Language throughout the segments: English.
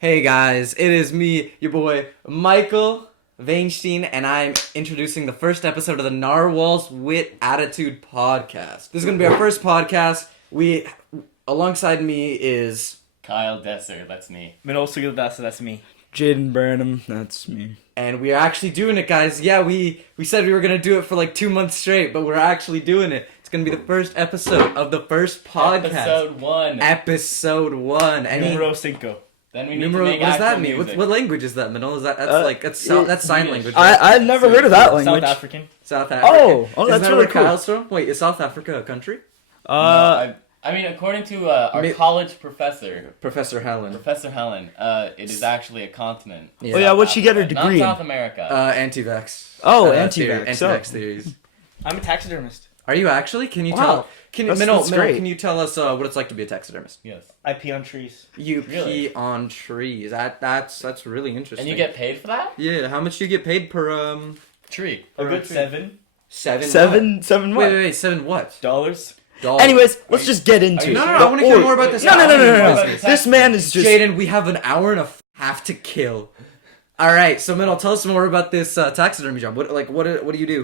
Hey guys, it is me, your boy Michael Weinstein, and I'm introducing the first episode of the Narwhals Wit Attitude podcast. This is gonna be our first podcast. Alongside me is Kyle Desser, that's me. Manol Sugildasa, that's me. Jaden Burnham, that's me. and we are actually doing it, guys. Yeah, we said we were gonna do it for like 2 months straight, but we're actually doing it. It's gonna be the first episode of the first podcast. Episode 1. Episode 1. Numero cinco. Then we need Numero, to what make does that actual mean? music. What language is that, Manol? That's sign Swedish. language. Right? I've never heard of that language. South African. South Africa. Oh, Isn't that's that really where cool. Kyle's from? Wait, is South Africa a country? No, I mean, according to our college professor, Professor Helen. Professor Helen, it is actually a continent. Yeah. Oh yeah, what'd she get her Not degree in? South America. Anti-vax. Oh, Anti-vax anti-vax. theories. I'm a taxidermist. Are you actually? Can you Wow. tell? That's Minnow, great. can you tell us what it's like to be a taxidermist? Yes. I pee on trees. You Really? pee on trees. That's really interesting. And you get paid for that? Yeah. How much do you get paid per Tree. A Right. good $7. Seven What? what? Wait. 7 what? Dollars. Dollars. Anyways, let's you- just get into are it. you No, sure? I want to hear more about this. No. Business. This man is just. Jaden, we have an hour and a half to kill. All right, so Minnow, tell us more about this taxidermy job. What do you do?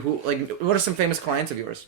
What are some famous clients of yours?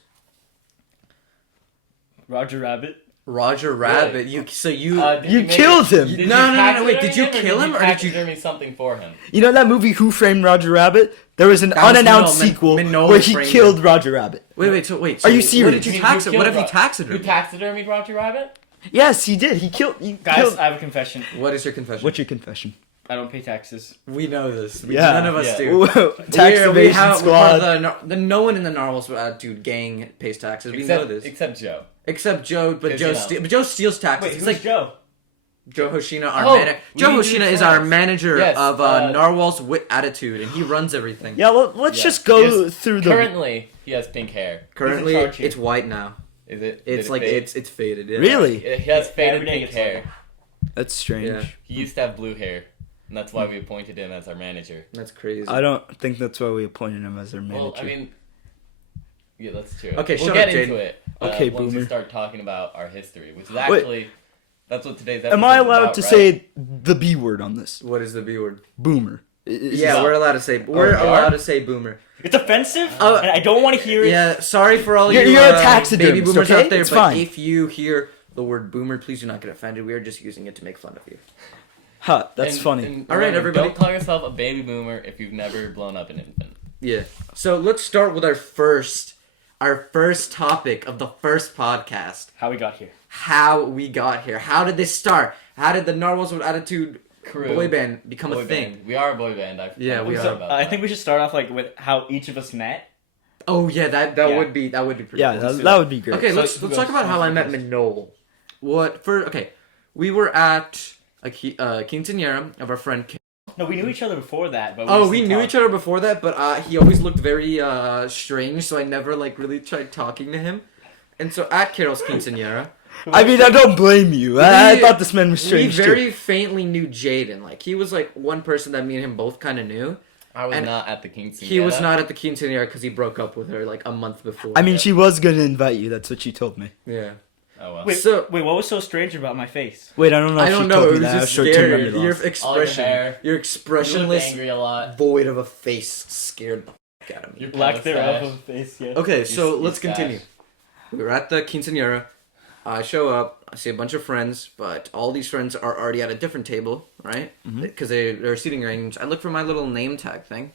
Roger Rabbit. Roger Rabbit. You You killed him. Did No, you no, no, wait, did you taxidermy kill him, or did you- taxidermy something for him? You know that movie Who Framed Roger Rabbit? There was an That was unannounced Minola- sequel Minola where he framed killed him. Roger Rabbit. Wait. Are you What did serious? you You taxi? killed What have you Ro- taxidermied? Who taxidermied Roger Rabbit? Yes, he did. He killed. Guys, killed. I have a confession. What is your confession? What's your confession? I don't pay taxes. We know this. Yeah. None of us Yeah. do. Tax we evasion have squad. no one in the Narwhals Attitude gang pays taxes. We know this. Except Joe. Except Joe, but Because, Joe steals taxes. Wait, He's who's like Joe? Joe Hoshina, our Oh, manager. we Joe need to do Hoshina is our friends. manager Yes, of Narwhals Wit Attitude, and he runs everything. Yeah, well, let's Yeah. just go Yes. through the. Currently, he has pink hair. Currently, Who's in charge here? it's white now. Is it? It's did it like fade? it's faded. Yeah. Really? He has faded Every day pink gets hair. That's strange. Yeah. He used to have blue hair, and that's why we appointed him as our manager. That's crazy. I don't think that's why we appointed him as our manager. Well, I mean, yeah, that's true. Okay, we'll shut get up, into Jaden. it. Okay, once we boomer. start talking about our history, which is actually that's what today's episode Am I is allowed about, to right? say the B word on this? What is the B word? Boomer. Yeah, about- we're allowed to say. We're we are? allowed to say boomer. It's offensive, Oh, and I don't want to hear it. Yeah, sorry for all You're you a baby taxidermist, boomers okay? out there, It's but fine. if you hear the word boomer, please do not get offended. We are just using it to make fun of you. Ha, that's And- funny. and All right, remember, everybody. Don't call yourself a baby boomer if you've never blown up an infant. Yeah. So let's start with our first topic of the first podcast. How we got here. How we got here. How did this start? How did the Narwhals with Attitude Crew. boy band become Boy a thing? band. We are a boy band. Yeah, we forgot are. about I that. think we should start off with how each of us met. Oh yeah, that Yeah. would be pretty Yeah, cool. that would be great. Okay, So let's who talk goes about how I met first? Minol. We were at a quinceañera of our friend. No, we knew each other before that, but We knew each other before that, but he always looked very strange, so I never really tried talking to him. And so at Carol's quinceañera, I mean, I don't blame you. I thought this man was we strange very too. faintly knew Jaden. Like he was like one person that me and him both kind of knew. I was and not at the quinceañera. He was not at the quinceañera because he broke up with her like a month before. I mean, she was gonna invite you. That's what she told me. yeah. Oh well. Wait, So- wait, what was so strange about my face? Wait, I don't know. I if don't she know. Told It me was that. I just short-term scary. memory Your loss. All your expression, hair. your You look expressionless angry a lot. void of a face scared the f- out of me. Your Lack thereof mustache. of face, yeah. Okay, so Your let's stash. continue. We were at the quinceañera. I show up. I see a bunch of friends, but all these friends are already at a different table, right? Because they're seating arrangements. I look for my little name tag thing.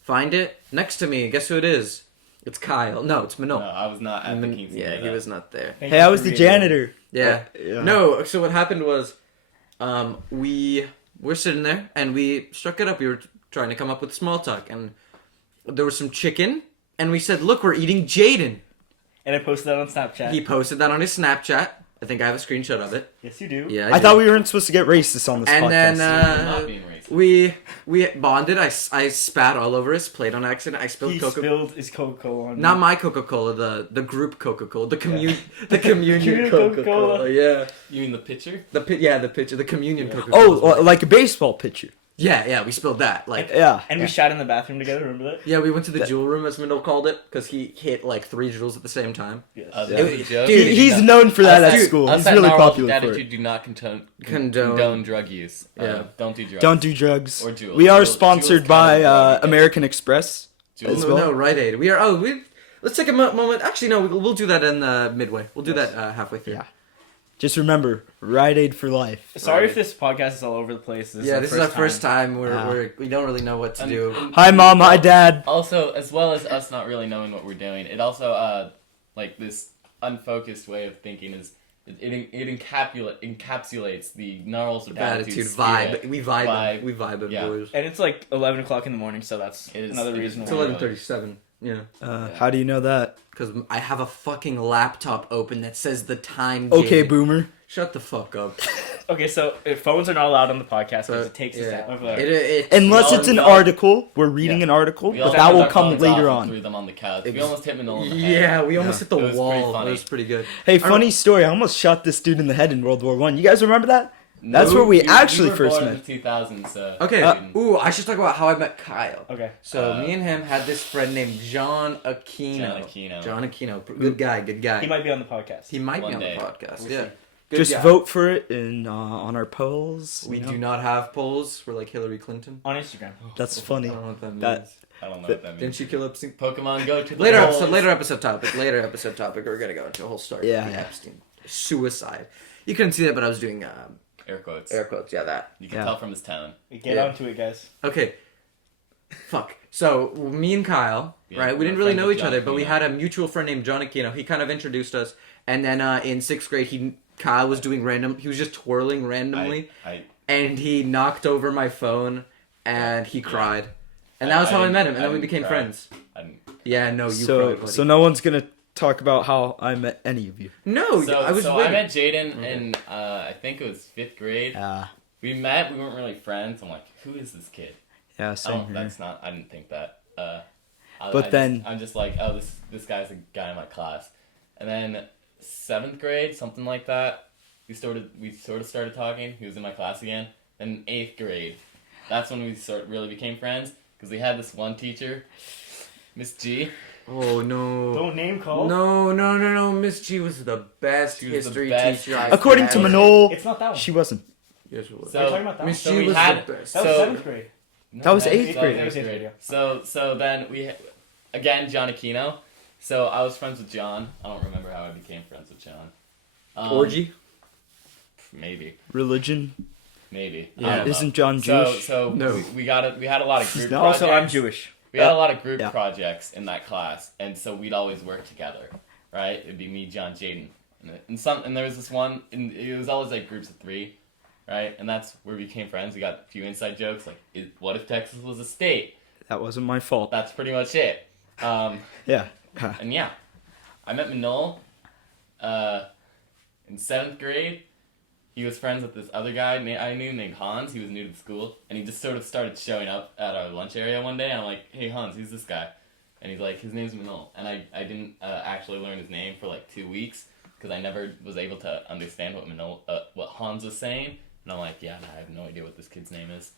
Find it. Next to me, guess who it is? It's Kyle. No, it's Manol. No, I was not at the quinceañera. Yeah, he was not there. Thank Hey, you I for was the reading. janitor. Yeah. Yeah. No, so what happened was, we were sitting there and we struck it up. We were trying to come up with small talk, and there was some chicken, and we said, "Look, we're eating Jaden." And I posted that on Snapchat. He posted that on his Snapchat. I think I have a screenshot of it. Yes, you do. Yeah, I did. thought we weren't supposed to get racist on this And podcast. then You're not being racist. we bonded. I spat all over his plate on accident. I spilled He Coca. spilled his Coca-Cola on Not me. my Coca-Cola, the group Coca-Cola, the communion Communion Coca-Cola. Coca-Cola. Yeah, You mean the pitcher? the pitcher, the communion Coca-Cola. oh, like a baseball pitcher. Yeah, we spilled that. Like, Yeah. And we shot in the bathroom together. Remember that? yeah, we went to the jewel room, as Mendel called it, because he hit like 3 jewels at the same time. Yes. That was a joke. Dude, He's known for that Us at at- school. us He's at really Narwhals popular Wit for Attitude it. do not Condone. condone drug use. Yeah. Don't do drugs. Don't do drugs. Or jewels. We are Jewels- sponsored jewels by kind of drug. American Express. Jewels- as No, well. no, Rite Aid. We are. Let's take a moment. Actually, no, we'll do that in midway. We'll do that halfway through. Yeah. Just remember, Rite Aid for life. Sorry Right. if this podcast is all over the place. This This is our first time. Ah. We don't really know what to do. Hi, Mom. Hi, Dad. Also, as well as us not really knowing what we're doing, it also like this unfocused way of thinking is it encapsulates the Narwhals Wit Attitude spirit. vibe. We vibe. Vibe. We vibe, Yeah. boys. And it's like 11 o'clock in the morning, so that's It is- another it reason is It's why. 11:37. Yeah, How do you know that? because I have a fucking laptop open that says the time. Okay, Jaden. boomer. Shut the fuck up. Okay, so phones are not allowed on the podcast So, because it takes us yeah. out of our... Unless all- it's an we all- article. We're reading Yeah. an article, We but all that turned will our come phones later off and on. threw them on the couch. We Ex- almost hit Manolo in the head. Yeah, we almost hit the It was pretty wall. funny. It was pretty good. Hey, funny story. I almost shot this dude in the head in World War One. You guys remember that? That's No, where we you- actually you were first born met. in the 2000s. Okay. Sweden. I should talk about how I met Kyle. Okay. So Uh, me and him had this friend named John Aquino. John Aquino. Good guy. Good guy. He might be on the podcast. He might be One on day. the podcast. We'll Yeah. see. Good Just guy. vote for it in on our polls. We you know? do not have polls. We're like Hillary Clinton. On Instagram. That's I funny. don't know what that means. That- I don't know what that means. Didn't she kill Epstein? Pokemon Go to the Later polls. episode topic. We're gonna go into a whole story. Yeah, of yeah. Epstein. Suicide. You couldn't see that, but I was doing Air quotes. air quotes. Yeah, that. You can Yeah. tell from his tone. Get Yeah. onto it, guys. Okay. Fuck. So me and Kyle, Yeah, right? We we're didn't really friends know with each John other, but we Aquino. had a mutual friend named John Aquino. He kind of introduced us, and then in 6th grade, Kyle was doing random. He was just twirling randomly, I and he knocked over my phone, and he cried, and that was how I met him, and then we didn't became cry. friends. I didn't. Yeah, no, you So, cried, buddy. so no one's gonna talk about how I met any of you. No, So, I was so I waiting. met Jaden in I think it was 5th grade. We met. We weren't really friends. I'm like, who is this kid? Yeah, same here. That's not. I didn't think that. But then- I'm just like, oh, this guy's a guy in my class. And then 7th grade, something like that. We sort of started talking. He was in my class again. Then 8th grade, that's when we really became friends because we had this one teacher, Miss G. Oh no. Don't name call. No. Miss G was the best She was the history best. teacher. According to ever. Manol, It's not that one. she wasn't. Yes, it was. So- Are you talking about that Miss one? G we was had- the best. That was So- 7th grade. No, That was that 8th grade. That was 8th grade, yeah. So then again, John Aquino. So I was friends with John. I don't remember how I became friends with John. Orgy. Maybe. Religion. Maybe. I Yeah, don't know. isn't John Jewish? So No. we had a lot of group not. projects. Also, I'm Jewish. We had a lot of group Yeah. projects in that class, and so we'd always work together, right? It'd be me, John, Jaden, and there was this one, and it was always like groups of 3, right? And that's where we became friends. We got a few inside jokes, like, what if Texas was a state? That wasn't my fault. That's pretty much it. Yeah. And yeah, I met Manol in 7th grade. He was friends with this other guy I knew named Hans. He was new to the school, and he just sort of started showing up at our lunch area one day, and I'm like, hey, Hans, who's this guy? And he's like, his name's Manol. And I didn't actually learn his name for like 2 weeks, because I never was able to understand what Hans was saying. And I'm like, yeah, I have no idea what this kid's name is.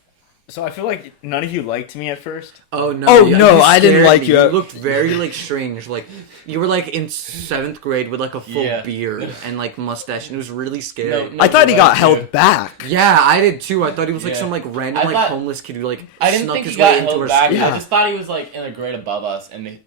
So I feel like none of you liked me at first. Oh no! Oh, you no, I didn't scared like me. you. You looked very like strange. Like you were like in 7th grade with like a full Yeah. beard and like mustache, and it was really scary. No, I thought he got you. held back. Yeah, I did too. I thought he was like Yeah. some like random I like thought- homeless kid who like I didn't snuck think his he got way into held our back. school. Yeah. I just thought he was like in a grade above us, and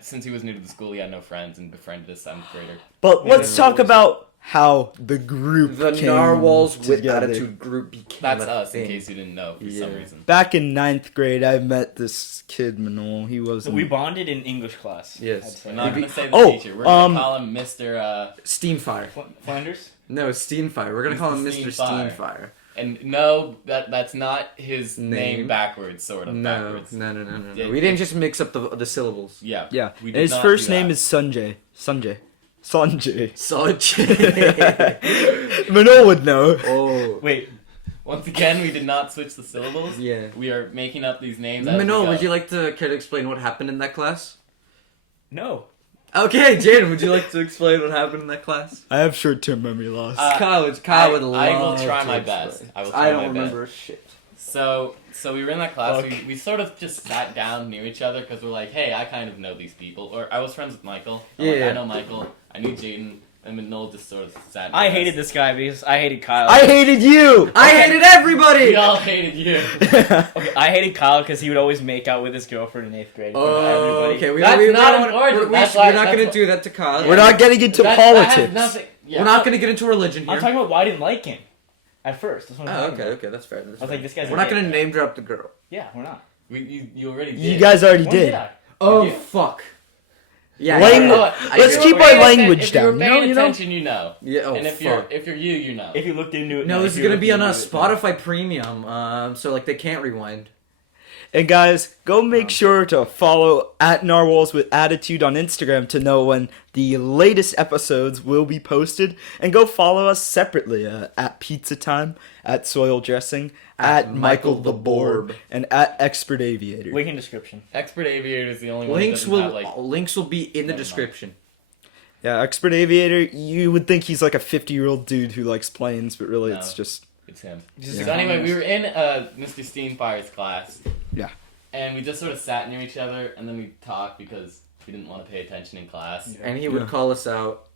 since he was new to the school, he had no friends and befriended a 7th grader. But let's Yeah. talk about how the group The came Narwhals Wit together. Attitude group became That's a us, thing. in case you didn't know, for some Yeah. reason. Back in 9th grade, I met this kid, Manol. He was So we bonded in English class. Yes. I'd say. We're not Maybe- gonna say the Oh, teacher. We're gonna call him Mr. Steamfire. Flanders? No, Steamfire. We're gonna call him Mr. Steamfire. Steamfire. And no, that's not his name Name? backwards, sort of No, backwards. no. Yeah, We didn't just mix up the syllables. Yeah. Yeah. We And did his not first do name that. is Sanjay. Sanjay. Such. Manol would know. Oh. Wait, Once again, we did not switch the syllables. Yeah. We are making up these names. as we Manol, go. would you like to care to explain what happened in that class? no. Okay, Jaden, would you like to explain what happened in that class? I have short-term memory loss. Uh, Kyle would I love will try to my explain. best. I will try I don't my remember shit. So we were in that class. Fuck. We sort of just sat down near each other because we're like, hey, I kind of know these people. Or I was friends with Michael. Yeah. I know Michael. I knew Jaden. And Noel just sort of sat. I near hated us. this guy because I hated Kyle. I hated you. I hated everybody. We all hated you. Okay, I hated Kyle because he would always make out with his girlfriend in 8th grade. in front of Oh, everybody. okay. That's not don't- important. We're, That's we're why- not that's gonna what- do that to Kyle. We're not getting into That has politics. nothing. Yeah. We're not gonna get into religion here. I'm talking about why I didn't like him at first. That's what I'm Oh, talking okay, about. okay, that's fair. That's I was like, this guy's. we're a not dick. gonna name drop the girl. Yeah, we're not. You already did. You guys already When did. I? Oh Yeah. fuck. Yeah. Lang- yeah. Let's If keep you were our paying atten- language if you were down, paying you know? attention, you know. Yeah. Oh And if fuck. you're you know. If you looked into it. No, this if is you gonna looked be on a into it, Spotify Premium, so like they can't rewind. And guys, go make sure to follow at Narwhals with Attitude on Instagram to know when the latest episodes will be posted. And go follow us separately at Pizza Time, at Soil Dressing, at Michael the Borb, and at Expert Aviator. Link in description. Expert Aviator is the only one. Links that will doesn't have, like, links will be in the Never mind. description. Yeah, Expert Aviator, you would think he's like a 50-year-old dude who likes planes, but really No. it's just... It's him. Just So anyway, we were in Mr. Steenfire's class. Yeah. And we just sort of sat near each other, and then we talked because we didn't want to pay attention in class. Yeah. And he would call us out.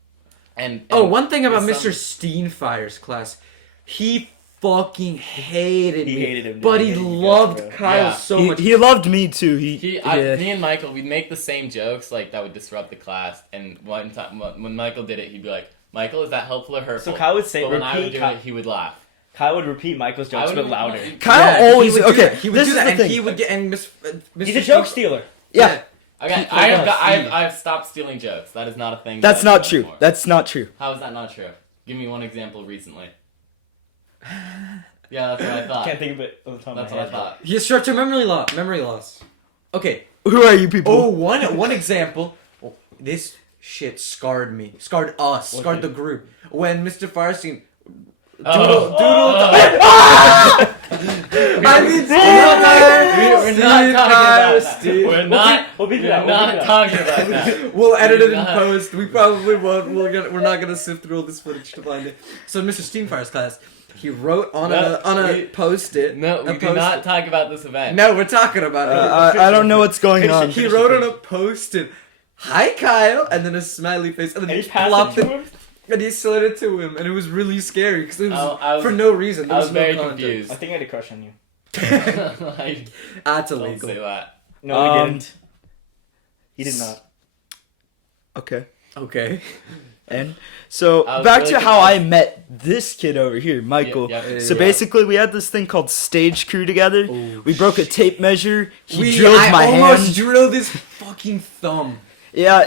And Oh, one thing about there's Mr. Steenfire's class, he fucking hated He me, hated him, but dude. he He hated you guys, loved bro. Kyle Yeah. so he, much. he loved me too. me and Michael, we'd make the same jokes like that would disrupt the class. And one time when Michael did it, he'd be like, "Michael, is that helpful or hurtful?" So Kyle would say, but when I would repeat. do it, he would laugh. Kyle would repeat Michael's I jokes, would but louder. Kyle Yeah, always... he would do Okay, that. He would this do is that, the and thing. he would get and Mr. He's a joke stealer. Yeah, Okay, Keep I have, going. I've stopped stealing jokes. That is not a thing. that's that I not do true. anymore. That's not true. How is that not true? Give me one example recently. Yeah, that's what I thought. Can't think of it on the top of That's my what I head. thought. He has short-term memory loss. Memory loss. Okay. Who are you people? Oh, one example. Oh, this shit scarred me. Scarred us. What Scarred did? the group. When Mr. Firestein Oh. I mean, We're not talking about that. Steve. We're not. We'll beat We're that. We'll beat not that. talking about that. We'll edit it in Not. post. We probably won't. We're not gonna sift through all this footage to find it. So, Mr. Steenfire's class, he wrote on No, a we- post-it. No, we do not talk about this event. No, we're talking about it. I don't know what's going on. He wrote on a post-it, "Hi Kyle," and then a smiley face, and then And he he passed plopped it it, to him? and he slid it to him, and it was really scary because it was, I was- for no reason. There I was, was no very context. confused. I think I had a crush on you. Like, That's don't illegal. say that. No, Um, he didn't. He did not. Okay. Okay. And so I was back really to how I confused. met this kid over here, Michael. Yeah, So Yeah. basically, we had this thing called stage crew together. Oh, We broke a tape measure. He I drilled my almost hand. drilled his fucking thumb, Yeah,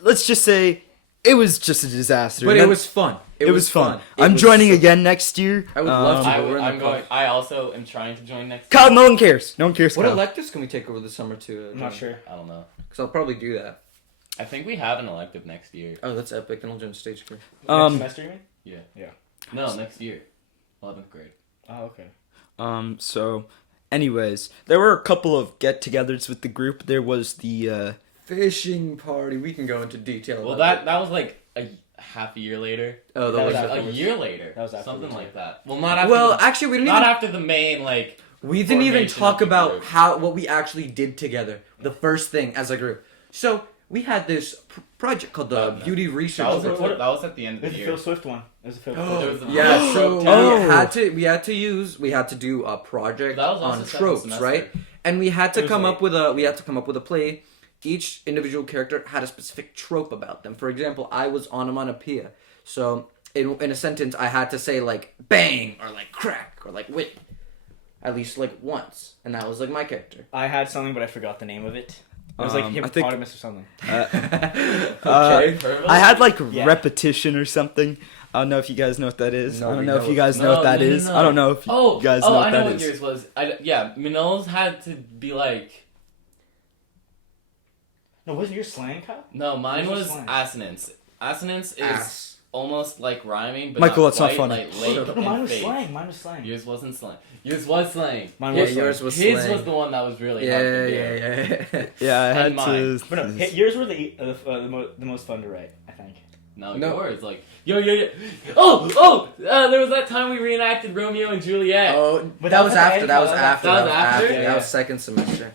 let's just say it was just a disaster. but And it then- was fun. it was fun. It I'm was joining so- again next year. I would love to. I, but we're in the I'm going. pub. I also am trying to join next. Kyle, no one cares. No one cares. What Kyle. electives can we take over the summer too? I'm not sure. I don't know. Because I'll probably do that. I think we have an elective next year. Oh, that's epic. Then I'll join stage crew. Next semester, you mean? No, next year. 11th grade. Oh, okay. So, anyways, there were a couple of get-togethers with the group. There was the Fishing party. We can go into detail. Well, about that was like half a year later. Oh, that was that after- A year later. That was after something the like that. Well, not after. Well, the, actually, we didn't not even. after the main like. We didn't even formation talk of the about group. what we actually did together. The first thing as a group. So we had this project called the No. Beauty Research. That was, What- that was at the end It of was the the year. Phil Swift one. It was the Phil There Swift. was a Yeah, trope so test. Oh. we had to do a project That was also on second tropes, semester. right? And we had It to was come late. up with a play. Each individual character had a specific trope about them. For example, I was onomatopoeia. So in a sentence I had to say like bang or like crack or like whip. At least like once. And that was like my character. I had something, but I forgot the name of it. It was I like think- hippopotamus or something. Okay. I had like Yeah. repetition or something. I don't know if you guys know what that is. No, I don't we know if know you it. guys know what that No, no, is. no. I don't know if you guys know what I know that what is. yours was. Yeah, Minol's had to be like. No, wasn't your slang, Kyle? No, mine Yours was was slang. assonance. Assonance is Ass. almost like rhyming, but Michael, not that's not quite, funny. Like lake No, and mine was fake. slang. Mine was slang. Yours wasn't slang. Yours was slang. Mine Yeah, was slang. yours was His slang. was the one that was really Yeah, hard to do. yeah. Yeah, I had And mine. to. But no, yours were the most fun to write, I think. No, No. yours. Like, yo. There was that time we reenacted Romeo and Juliet. Oh, But that was at the after. end, That was that after. was after? Yeah. That was second semester.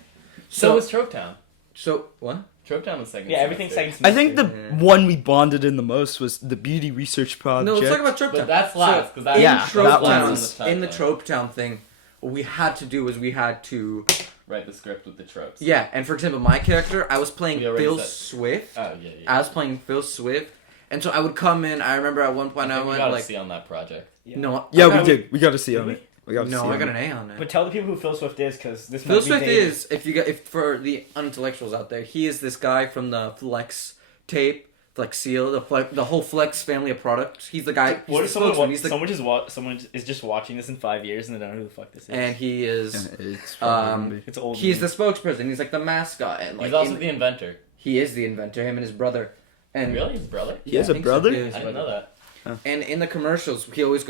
So was Tropetown. So what? Tropetown was second. Yeah, everything's semester. second I think the Yeah. one we bonded in the most was the beauty research project. No, let's talk about Trope But Town. that's last because in Yeah, that's Trope that Town, was- on in the top, Trope Town thing, what we had to do was we had to write the script with the tropes. yeah. And for example, my character, I was playing We already Phil said- Swift. Oh yeah. I was playing Phil Swift, and so I would come in. I remember at one point I we went gotta like, see on that project. no, Yeah, I we got- did. We got to see Did on we? it. We got to see No, I on got it. an A on it. But tell the people who Phil Swift is, because this Phil might be Swift dated. is if for the unintellectuals out there, he is this guy from the Flex tape, Flex Seal, the whole Flex family of products. He's the guy. What he's if the spokesman. He's the, someone is just watching this in 5 years and they don't know who the fuck this is? and he is It's It's old. he's the spokesperson. He's like the mascot, and like He's also in- the inventor. he is the inventor. Him and his brother. And Really, his brother? He has a I think so. brother? Yeah, his I didn't brother. know that. And in the commercials, he always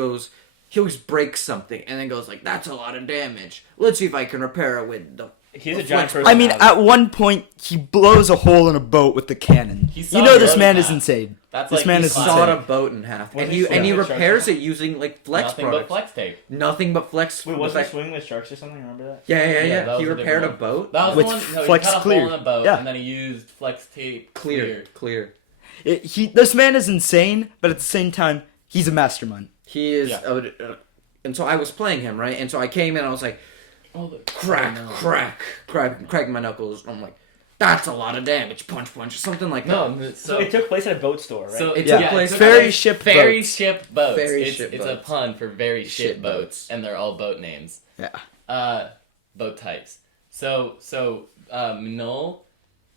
breaks something and then goes like, "That's a lot of damage. Let's see if I can repair it with the." He's a Flex- giant person. I mean, at one point, he blows a hole in a boat with the cannon. He You saw know a this boat man in is half. insane. That's This like man he is saw Sawed insane. a boat in half, Was and he he swinging with repairs sharks? it using like flex nothing products. but flex tape. Nothing but flex. Wait, wasn't he flex- swimming with sharks or something? Remember that? Yeah. that He was a repaired a different boat. That was With the one. No, flex he cut a clear. hole in a boat, Yeah. and then he used flex tape Clear. This man is insane, but at the same time, he's a mastermind. He is. Yeah. And so I was playing him, right? And so I came in and I was like, Oh, the cracking my knuckles. I'm like, that's a lot of damage. Punch, something like that. No, So it took place at a boat store, right? So It yeah, took place- Ferry ship ferry boats. ship boats. Ferry it's ship it's boats. a pun for very ship Ship boats, boats. and they're all boat names. Yeah. Boat types. So Manol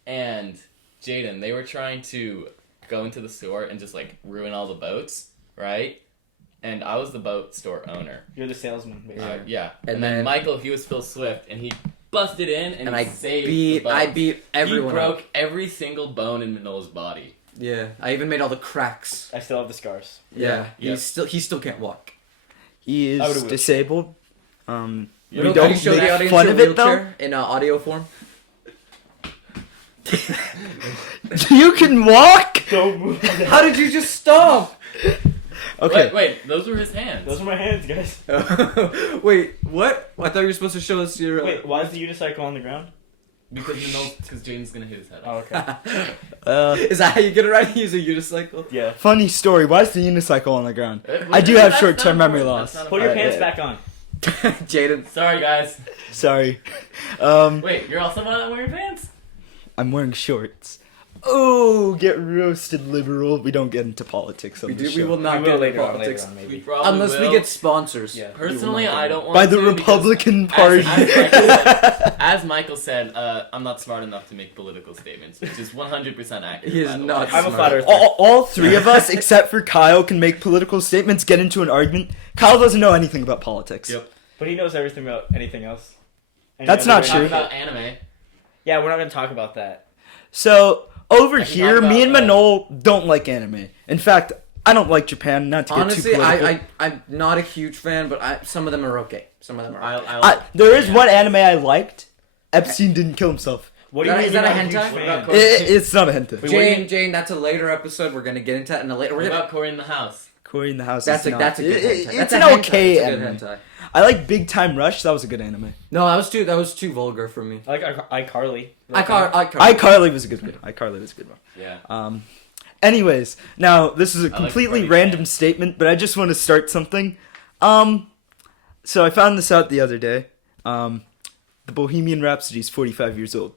and Jaden, they were trying to go into the store and just like ruin all the boats, right? And I was the boat store owner. You're the salesman, basically. Yeah. And And then then- Michael, he was Phil Swift, and he busted in and, And he I saved beat the boats. everyone. He broke up. every single bone in Manol's body. Yeah, I even made all the cracks. I still have the scars. Yeah, Yeah. he still can't walk. He I is would've- disabled. You We know, Can don't you show the make audience fun your of it, though? wheelchair in audio form? You can walk? Don't move. How did you just stop? Okay. Wait, those were his hands. Those are my hands, guys. Wait, what? I thought you were supposed to show us your. Wait, why is the unicycle on the ground? Because Jaden's gonna hit his head off. Oh, okay. Is that how you get it right? Use a unicycle? Yeah. Funny story. Why is the unicycle on the ground? I do have short-term memory loss. Put your Alright, pants yeah. back on. Jaden. Sorry, guys. Sorry. Wait, you're also not wearing pants? I'm wearing shorts. Oh, get roasted, liberal. We don't get into politics on We this do. We show. will not We will get later into on, later politics on, We maybe. probably unless will. we get sponsors. Yeah. Personally, I don't want By to the because Republican Party. As Michael said, I'm not smart enough to make political statements, which is 100% accurate. He is by the not way. I'm a smart. flat earther. all three of us, except for Kyle, can make political statements, get into an argument. Kyle doesn't know anything about politics. Yep. But he knows everything about anything else. Any That's other not radio- true. Talk about anime. Yeah, we're not going to talk about that. So, over I can here, talk me and about, Manol don't like anime. In fact, I don't like Japan, not to get Honestly, too political. I'm not a huge fan, but some of them are okay. Some of them are. Okay. There is one anime I liked. Epstein didn't kill himself. What do you Is mean that you're a not huge hentai? fan? What about It's not a hentai. Wait, what do you- Jane, that's a later episode. We're gonna get into that in a later. What We're gonna, about Corey in the House? Corey in the House that's is a not. that's a good. hentai. It's That's an a hentai. okay It's a good anime. hentai. I like Big Time Rush. That was a good anime. No, that was too vulgar for me. I like iCarly. iCarly was a good one. iCarly was a good one. Yeah. Anyways, now this is a like completely Freddy random Fan. statement, but I just want to start something. So I found this out the other day. The Bohemian Rhapsody is 45 years old,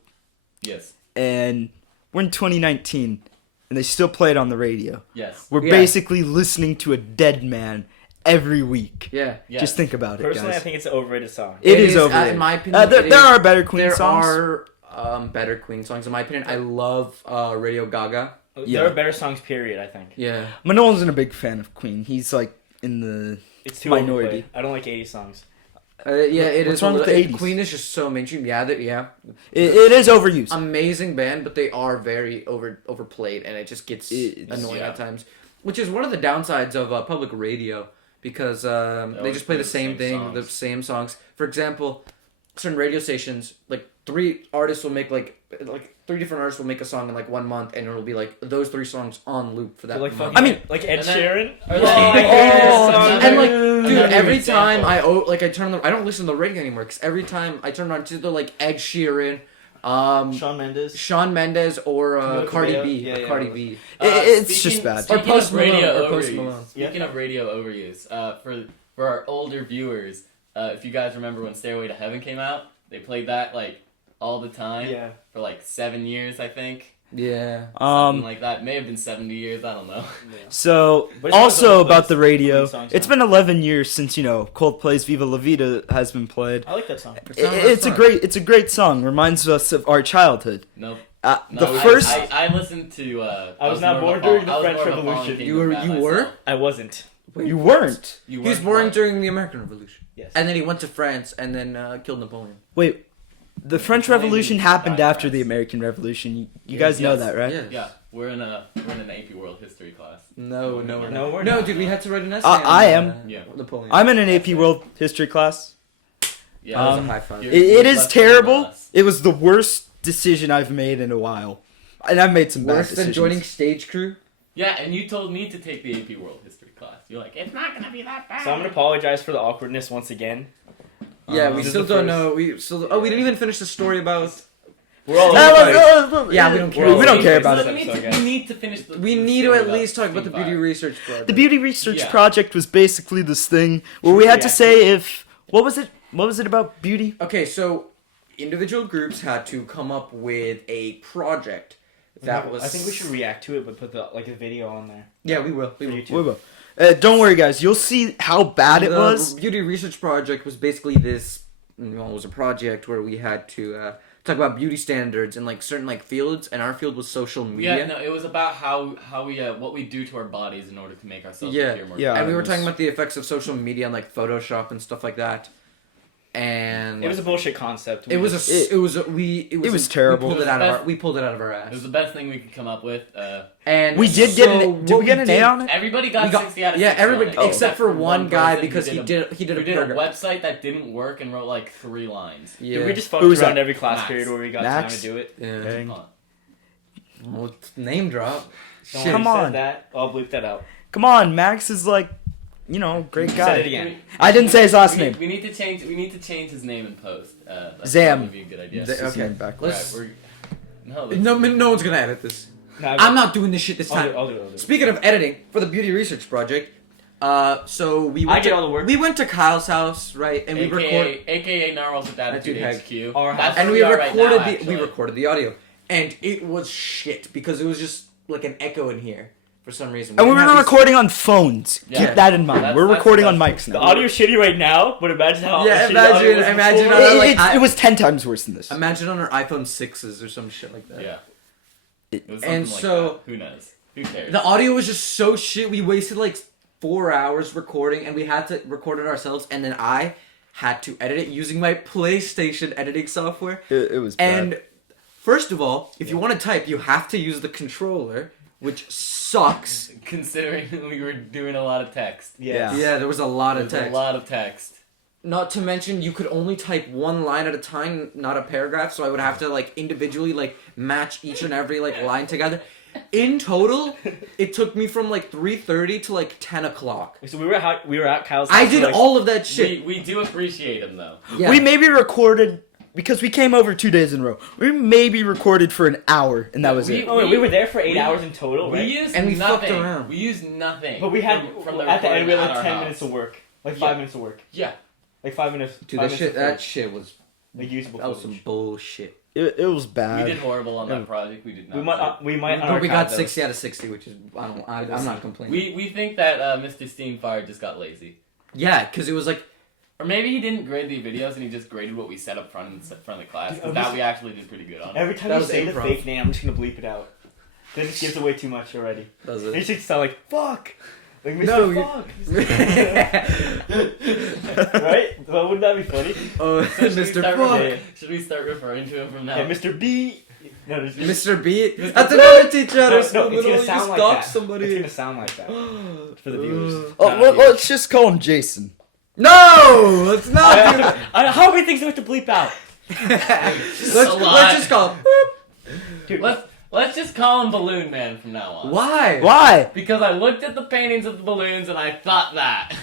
Yes. and we're in 2019, and they still play it on the radio. Yes. We're Yeah. basically listening to a dead man every week. Yeah. Yes. Just think about it, Personally, I guys. think it's an overrated song. It is overrated. In my opinion, There are better Queen there songs. are better Queen songs. In my opinion, I love Radio Gaga. Yeah. There are better songs, period, I think. Yeah. Manol isn't a big fan of Queen. He's like in the It's too Minority. overplayed. I don't like 80s songs. Yeah, it What's is. wrong with the 80s? Queen is just so mainstream. Yeah, It is overused. amazing band, but they are very overplayed, and it just gets It's- annoying yeah. at times. Which is one of the downsides of public radio, because they always just play the same thing, songs. the same songs. For example, certain radio stations, like 3 artists will make like 3 different artists will make a song in like 1 month, and it'll be like those 3 songs on loop for that like month. fucking, I mean- like Ed And then- Sheeran. Or Oh, like- I hate Oh, this song. and like, Another dude, every example. time I turn I don't listen to the radio anymore because every time I turn on to the like Ed Sheeran, Shawn Mendes. Shawn Mendes or Camila Cardi Cabello? B, Yeah, yeah, Cardi yeah. B. It's just bad. Or Speaking Post of radio Malone, or Post overuse, Malone. Speaking of radio overuse, for our older viewers, if you guys remember when Stairway to Heaven came out, they played that like all the time Yeah. for like 7 years, I think. Yeah. Something like that. May have been 70 years. I don't know. So, But it's also also about the plays radio, songs it's now. been 11 years since, Coldplay's Viva La Vida has been played. I like that song. It's a great song. Reminds us of our childhood. Nope. The No, first, I listened to. I was not more of born a during the I was French more of a Revolution. Fallen Kingdom You were- guy you myself. were? I wasn't. you weren't. You He was weren't born what? during the American Revolution, Yes. and then he went to France and then killed Napoleon. Wait, the French Napoleon Revolution didn't happened die in after the France. American Revolution. You Yes, guys know yes, that, right? Yeah. Yeah, we're in an AP World History class. No, No, we're no, not. we're No, not. dude, we had to write an essay. I am. Yeah. Napoleon. I'm in an AP World History class. Yeah, That was a Um, high five. You're- It is less than terrible. us. It was the worst decision I've made in a while. And I've made some bad Worse decisions. than joining stage crew. Yeah, and you told me to take the AP World History class. You're like, it's not gonna be that bad. So I'm gonna apologize for the awkwardness once again. Yeah, we This is still the don't first- know. We didn't even finish the story about. We're all Yeah, we don't care. We don't care about we it. need, episode, to, guys. we need to finish the. We the need to story at least talk about the Steam beauty Fire. research project. The beauty research Yeah. project was basically this thing where we had to say if what was it? What was it about beauty? Okay, so individual groups had to come up with a project that was. I think we should react to it, but put the a video on there. Yeah, we will. We For will. YouTube. We will. Don't worry, guys. You'll see how bad it The was. beauty research project was basically this. It was a project where we had to talk about beauty standards in like certain like fields, and our field was social media. Yeah, no, it was about how we what we do to our bodies in order to make ourselves Yeah. appear more. Yeah. And we it were was- talking about the effects of social media on like Photoshop and stuff like that. And It was a bullshit concept. it was terrible. It was best- We pulled it out of our It was ass. the best thing we could come up with. And We did get an. Did what we get an did- A on it? Everybody got, We got 60 out of yeah, 60 everybody on it, except for one guy person because who he did a who did a paragraph. website that didn't work and wrote like 3 lines. Yeah. We just fucked Who was around that? every class Max. period where we got Max? time to do it. Yeah. Dang. Huh. Well, name drop. Don't Shit. worry, Come said on. that. I'll bleep that out. Come on, Max is like, great Said guy. it again. I didn't say his last We name. need- We need to change. We need to change his name in post. That's Zam. probably be a good idea. Z- His okay. name back. Let's- Alright, no, No one's gonna edit this. No, I'm not doing this shit this I'll do time. it. I'll do it. I'll do it. Speaking of editing for the beauty research project, so we went I did to, all the work. We went to Kyle's house, right, and we recorded. AKA Narwhals Wit Attitude HQ. Our house. That's And where we are right recorded now, we actually. recorded the audio, and it was shit because it was just like an echo in here for some reason. And we didn't were have these- recording on phones. Yeah. Keep that in mind. That's- We're that's recording the on best. mics The now. audio's shitty right now, but imagine how Yeah, shitty the audio was imagine before. how- like, it was 10 times worse than this. Imagine on our iPhone 6s or some shit like that. Yeah. It- It was and something like so- that. Who knows? Who cares? The audio was just so shit. We wasted like 4 hours recording, and we had to record it ourselves. And then I had to edit it using my PlayStation editing software. It was bad. And first of all, if you want to type, you have to use the controller, which sucks. Considering we were doing a lot of text. Yeah. Yeah, there was a lot There of was text. a lot of text. Not to mention, you could only type one line at a time, not a paragraph. So I would have to like individually like match each and every like line together. In total, it took me from like 3:30 to like 10 o'clock. So we were at Kyle's. I house did for, like, all of that shit. We do appreciate him though. Yeah. We maybe recorded, because we came over 2 days in a row, we maybe recorded for an hour, and that was it. Oh, wait, we were there for 8 we- hours in total, We right? used And we fucked nothing. around. We used nothing. But we had from the at the end we had recording like at our 10 house. minutes of work, like Yeah. 5 minutes of work, Yeah. like 5 minutes. Dude, 5 that minutes shit, of that footage. shit was like usable that was some footage. bullshit. It was We bad. did horrible on that project. We did not. We might. But we got unarchive those. 60 out of 60, which is I'm not complaining. We think that Mr. Steamfire just got lazy. Yeah, because it was like Or maybe he didn't grade the videos and he just graded what we set up front in front of the class. Dude, 'Cause that we actually did pretty good on. Every time That you was say the improv. fake name, I'm just gonna bleep it out. Then it gives away too much already. does It it. should sound like fuck, like Mr. No, you- Fuck, right? Well, wouldn't that be funny? Oh, So should we Mr. start Fuck. refer- Should we start referring to him from now? Yeah, Mr. B. No, there's Mr. B. Mr. That's another teacher at No, our no, school. it's You gonna just sound like stalk that. It's somebody. gonna sound like that for the viewers. Oh, Not viewers. let's just call him Jason. No, let's not do that. How many things do we have to bleep out? let's a lot. just call him. Dude, Let's just call him Balloon Man from now on. Why? Why? Because I looked at the paintings of the balloons and I thought that.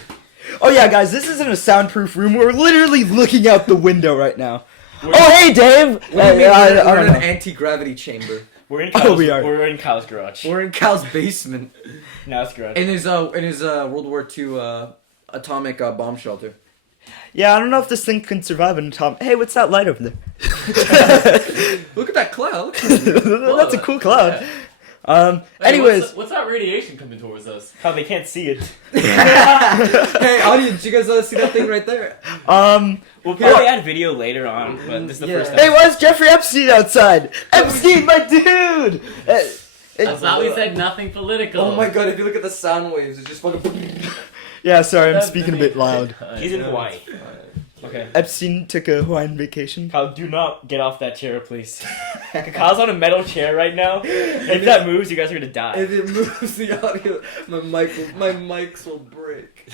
Oh yeah, guys, this isn't a soundproof room. We're literally looking out the window right now. Oh hey, Dave. What do you mean I we're don't in know. an anti-gravity chamber? We're in Oh, Kyle's, we are. We're in Kyle's garage. We're in Cal's basement. Now it's garage. In his World War II atomic bomb shelter. Yeah, I don't know if this thing can survive an atomic. Hey, what's that light over there? Look at that cloud. Look at That's a cool cloud. Hey, Anyways, what's that radiation coming towards us? How they can't see it. Hey, audience, you guys see that thing right there? We'll probably add video later on, but this is the Yeah. first time. hey, why is Jeffrey Epstein outside? Epstein, my dude. I thought we said nothing political. Oh my god, if you look at the sound waves, it's just fucking... Yeah, sorry, I'm That's speaking a the- bit loud. He's in Hawaii. Okay. Epstein took a Hawaiian vacation. Kyle, do not get off that chair, please. Kyle's on a metal chair right now. If that moves, you guys are gonna die. If it moves the audio, my mics will break.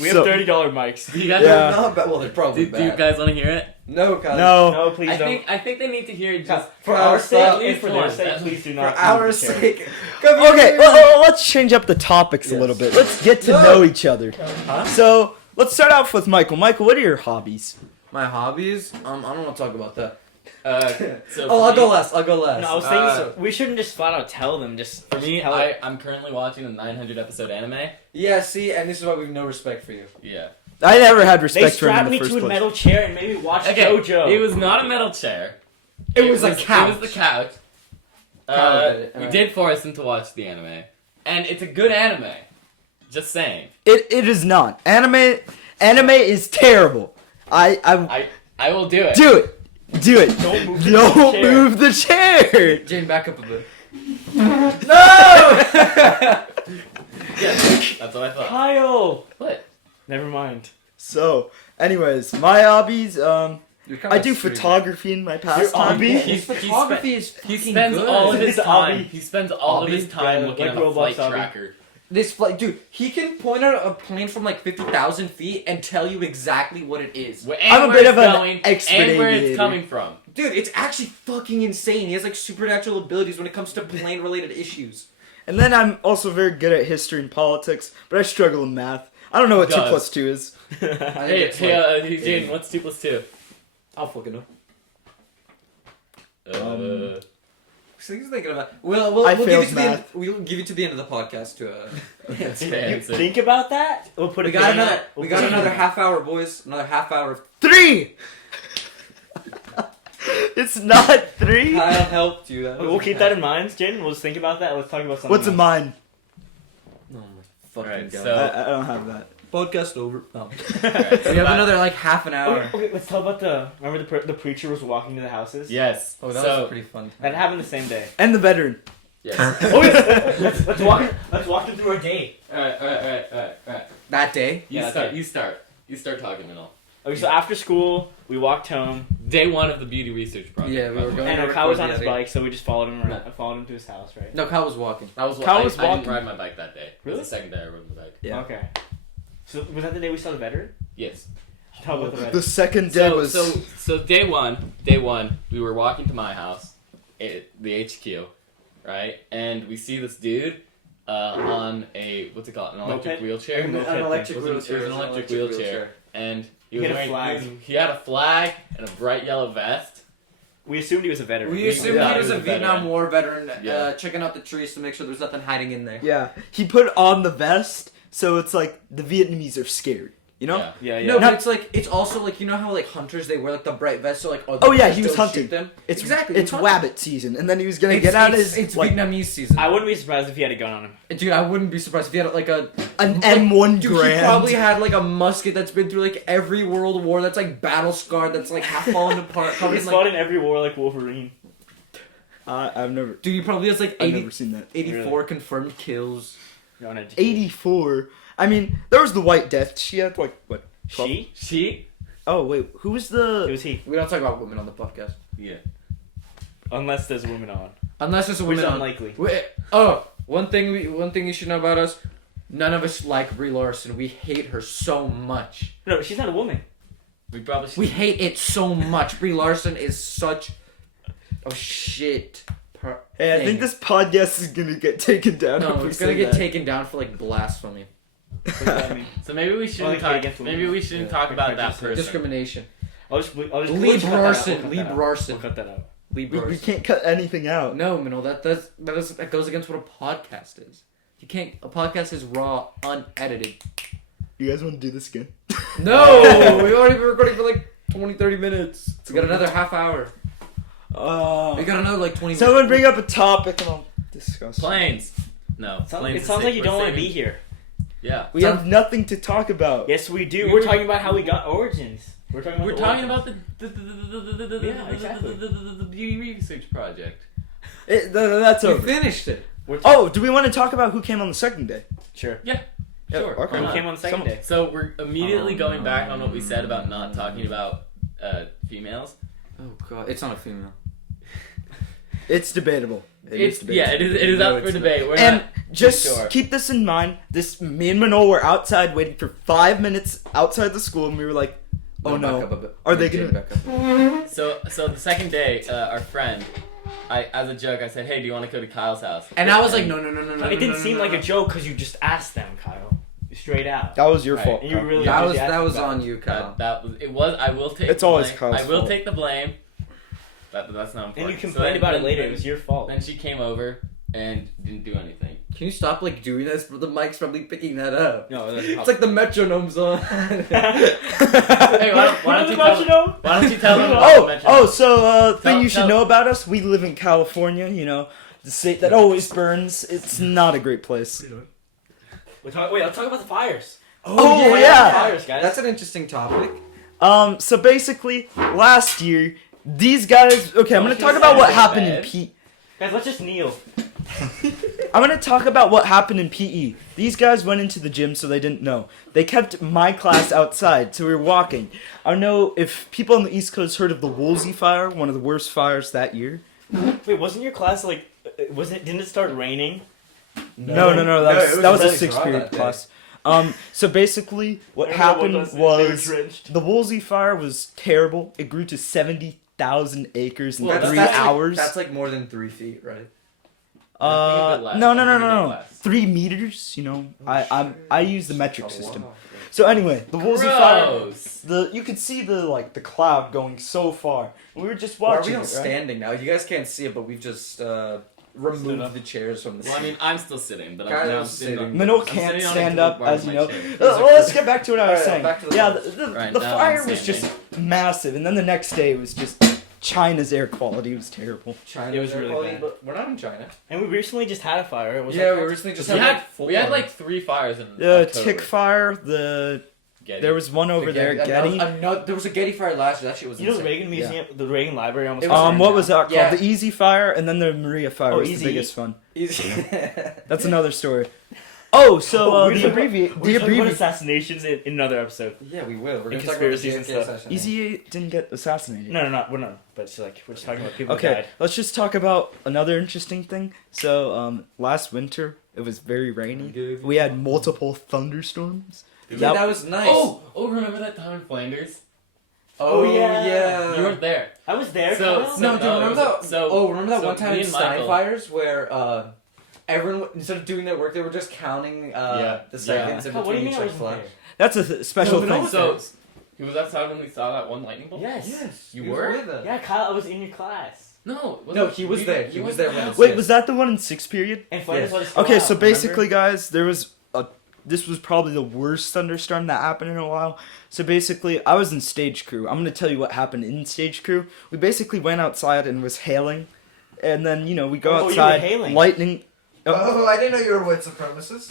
We have So- $30 mics. Do you guys? Yeah. Not bad. Well, they're probably Do you bad. guys want to hear it? No, Kyle. No. No, please I don't. think they need to hear it just For our sake, at and least for their once. sake, please do For not. our move the chair. sake. Come here. Okay, well, let's change up the topics a little bit. Let's get to No. know each other. Huh? So, let's start off with Michael. Michael, what are your hobbies? My hobbies? I don't want to talk about that. So Oh, for I'll me- go last. I'll go last. No, I was thinking we shouldn't just flat out tell them. Just For me, tell it. I'm currently watching a 900 episode anime. Yeah, see, and this is why we have no respect for you. Yeah. I never had They respect for him strapped in me the first to a place. metal chair and made me watch Okay. JoJo. It was not a metal chair. It was a couch. It was the couch. Kyle did it, We alright. did force him to watch the anime, and it's a good anime. Just saying. It is not. Anime is terrible. I will do it. Do it. Do it. Don't move the Don't chair. move the chair. Jane, back up a bit. Yes, that's what I thought. Kyle. What? Never mind. So, anyways, my hobbies, You're kinda I do streaming. photography in my pastime. hobby? His photography is He fucking spends good. all of his It's a time. hobby. He spends all of his Hobby? time Yeah, looking like at a Roblox flight hobby. tracker. This flight, dude, he can point out a plane from like 50,000 feet and tell you exactly what it is. And I'm a where bit it's of an going, expert and where aviator. it's coming from. Dude, it's actually fucking insane. He has like supernatural abilities when it comes to plane related issues. And then I'm also very good at history and politics, but I struggle in math. I don't know what 2 Does. plus 2 is. I think Hey, it's like- Jaden, what's 2 plus 2? I'll fucking know. He's thinking about. We'll I give failed you to the end. math. We'll give you to the end of the podcast to. Okay, so- Think about that. We'll put We a got pin another. on it. We We'll got put- another half hour, boys. Another half hour. Of 3! It's not 3? Kyle helped you. We'll keep that in mind, Jaden. We'll just think about that. Let's talk about something. What's in else. mine? Oh my fucking Alright, god. so- I don't have that. Podcast over. Oh. Alright, so We have my- another like half an hour. Okay, let's talk about the. Remember the preacher was walking to the houses? Yes. Oh, that so, was pretty fun. That happened the same day. And the veteran. yes. Oh, yes. let's walk them through our day. Alright. That day. You Yeah, start. okay. You start talking and all. Okay, so after school, we walked home, Day 1 of the beauty research project. Yeah, we were going- and to Kyle was on record his the bike, so we just followed him around, followed him to his house, right? No, Kyle was walking. That was Kyle was I didn't walking. ride my bike that day. It Really? was the second day I rode my bike. Yeah. Okay. So was that the day we saw the veteran? Yes. Tell about the The veteran. second day was. So day one, we were walking to my house, the HQ, right? And we see this dude on a what's it called? An electric Moped? wheelchair. An electric It was an electric wheelchair, and he was He had a wearing flag. he had a flag and a bright yellow vest. We assumed he was a veteran. We assumed Yeah, he was he a was a Vietnam veteran. War veteran, Yeah. checking out the trees to make sure there's nothing hiding in there. Yeah. He put on the vest, so it's like the Vietnamese are scared. You know? Yeah. Yeah, yeah. No, Now- but it's like it's also like you know how like hunters they wear like the bright vest so like Oh, yeah, hunters he was don't hunting. shoot them. It's exactly It's hunting. wabbit season, and then he was gonna It's, get out it's, his it's like Vietnamese season. I wouldn't be surprised if he had a gun on him. Dude, I wouldn't be surprised if he had like a an like, M1 Dude, Grand. he probably had like a musket that's been through like every world war that's like battle scarred that's like half fallen apart. Covered He's in, fought like, in every war like Wolverine. I've never. dude, he probably has like I've 80, never seen that. 84 confirmed kills. You're uneducated. 84. I mean, there was the White Death. She had like what? 12? She? Oh wait, who was It the? was he. We don't talk about women on the podcast Yeah. Unless there's a woman on. unless there's a Which is woman on. unlikely. Wait, one thing you should know about us. None of us like Brie Larson. We hate her so much. No, she's not a woman. We probably should. We hate it so much. Brie Larson is such. Oh shit. Hey, I think this podcast is gonna get taken down. No, if we it's gonna say get that. taken down for like blasphemy, What does that mean? So maybe we shouldn't Well, okay, talk. against Maybe we shouldn't talk about that person. discrimination. I'll just Lee we'll cut that out. Brarson. Lee We'll Brarson. cut that out. Lee We Brarson. can't cut anything out. No, Minnow, that goes against what a podcast is. You can't. A podcast is raw, unedited. You guys want to do this again? No, we've already been recording for like 20, 30 minutes. We got another half hour. We got another like 20 Someone minutes. bring up a topic and I'll discuss. Planes. No. It sounds like you don't want to be here. Yeah. We have nothing to talk about. Yes, we do. We're talking about how we got origins. We're talking about Yeah, exactly. the beauty research project. That's We over. finished it. Oh, do we want to talk about who came on the second day? Sure. Yeah, Sure. okay. Who Why came not? on the second day? So we're immediately going back on what we said about not talking about females. Oh god, it's not a female. It's debatable. It is debatable. Yeah, it is No, up for it's debate. We're And not just sure. keep this in mind. Me and Manol were outside waiting for 5 minutes outside the school, and we were like, "Oh Back no, up a bit. are they Jane, gonna?" back up. So the second day, our friend, as a joke, I said, "Hey, do you want to go to Kyle's house?" And I was like, no. It didn't seem like a joke because you just asked them, Kyle. Straight out. That was your Right. fault. And you Kyle. really That was enthusiastic about on it. you, Kyle. That was it. Was I will take? It's the always blame. Kyle's I will fault. take the blame. That's not important. And you So complained then- about it later. then- It was your fault. Then she came over and didn't do anything. Can you stop like doing this? The mic's probably picking that up. No, that's It's like the metronome's on. Hey, why don't you tell them? Why don't you tell them? about the metronome? So thing Tell- you should tell- know about us: we live in California. You know, the state that always burns. It's not a great place. Wait, let's talk about the fires. Oh, yeah. Fires, guys. That's an interesting topic. So basically, last year, these guys. Okay, I'm gonna talk about what happened in PE. Guys, let's just kneel. I'm gonna talk about what happened in PE. These guys went into the gym, so they didn't know. They kept my class outside, so we were walking. I don't know if people on the East Coast heard of the Woolsey fire, one of the worst fires that year. Wait, wasn't your class like? Didn't it start raining? No. That was a really sixth dry period that day. class. So basically, what happened was the Woolsey fire was terrible. It grew to 70,000 acres in Well, 3 that's hours. Like, that's like more than 3 feet, right? I think a bit less. No. I think a bit less. 3 meters. You know, I use the metric Oh, system. wow. So anyway, the Woolsey fire. Gross. You could see the cloud going so far. We were just Why are watching we it, all right? standing now? You guys can't see it, but we've just removed the chairs from the Well, I mean, I'm still sitting, but Guys, I'm I'm sitting. sitting. Minnow I'm can't sitting on a stand good up, part as of you my know. chair. Well, let's get back to what I was Alright, saying. back to the Yeah, topic. the Right, the now I'm fire was standing. just massive, and then the next day was just China's air quality was terrible. China. It was really bad. But we're not in China. And we recently just had a fire. Was Yeah, that we recently just We had had like 4. we had like 3 fires in The October. tick fire, Getty. there was one over there, Getty. There was a Getty fire last year. That shit was You know the insane. Reagan Museum, the Reagan Library almost. It was- burned What down. was that called? Yeah. The Easy Fire, and then the Maria Fire Oh, was Easy the biggest one. Easy. That's another story. Oh, so Oh, we're the talking about- abbreviate. We're The talking about abbreviate. assassinations in another episode. Yeah, we will. We're And gonna talk about the conspiracies and JFK stuff. assassination. Easy didn't get assassinated. No, we're not. But it's like we're just talking about people who Okay, died. let's just talk about another interesting thing. So, last winter it was very rainy. We had multiple thunderstorms. Dude, That- that was nice. Oh, remember that time in Flanders? Oh, yeah. yeah. You weren't there. I was there. So- Kyle. No, dude, No, remember it that? was- so- remember that so one time me in and Stein Michael- fires where everyone instead of doing their work, they were just counting Yeah. the seconds in Kyle, what do between you mean I each wasn't flash. there? That's a special No, but thing. also- So he was outside when we saw that one lightning bolt. Yes. You he were? was with us. Yeah, Kyle, I was in your class. No. No, he was there. He was there when Wait, was that the one in sixth period? And Flanders Yes. let us go Okay, out, so remember? basically, guys, this was probably the worst thunderstorm that happened in a while. So basically, I was in stage crew. I'm gonna tell you what happened in stage crew. We basically went outside and it was hailing, and then we go Oh, you were outside, hailing. lightning. Oh, I didn't know you were white supremacist.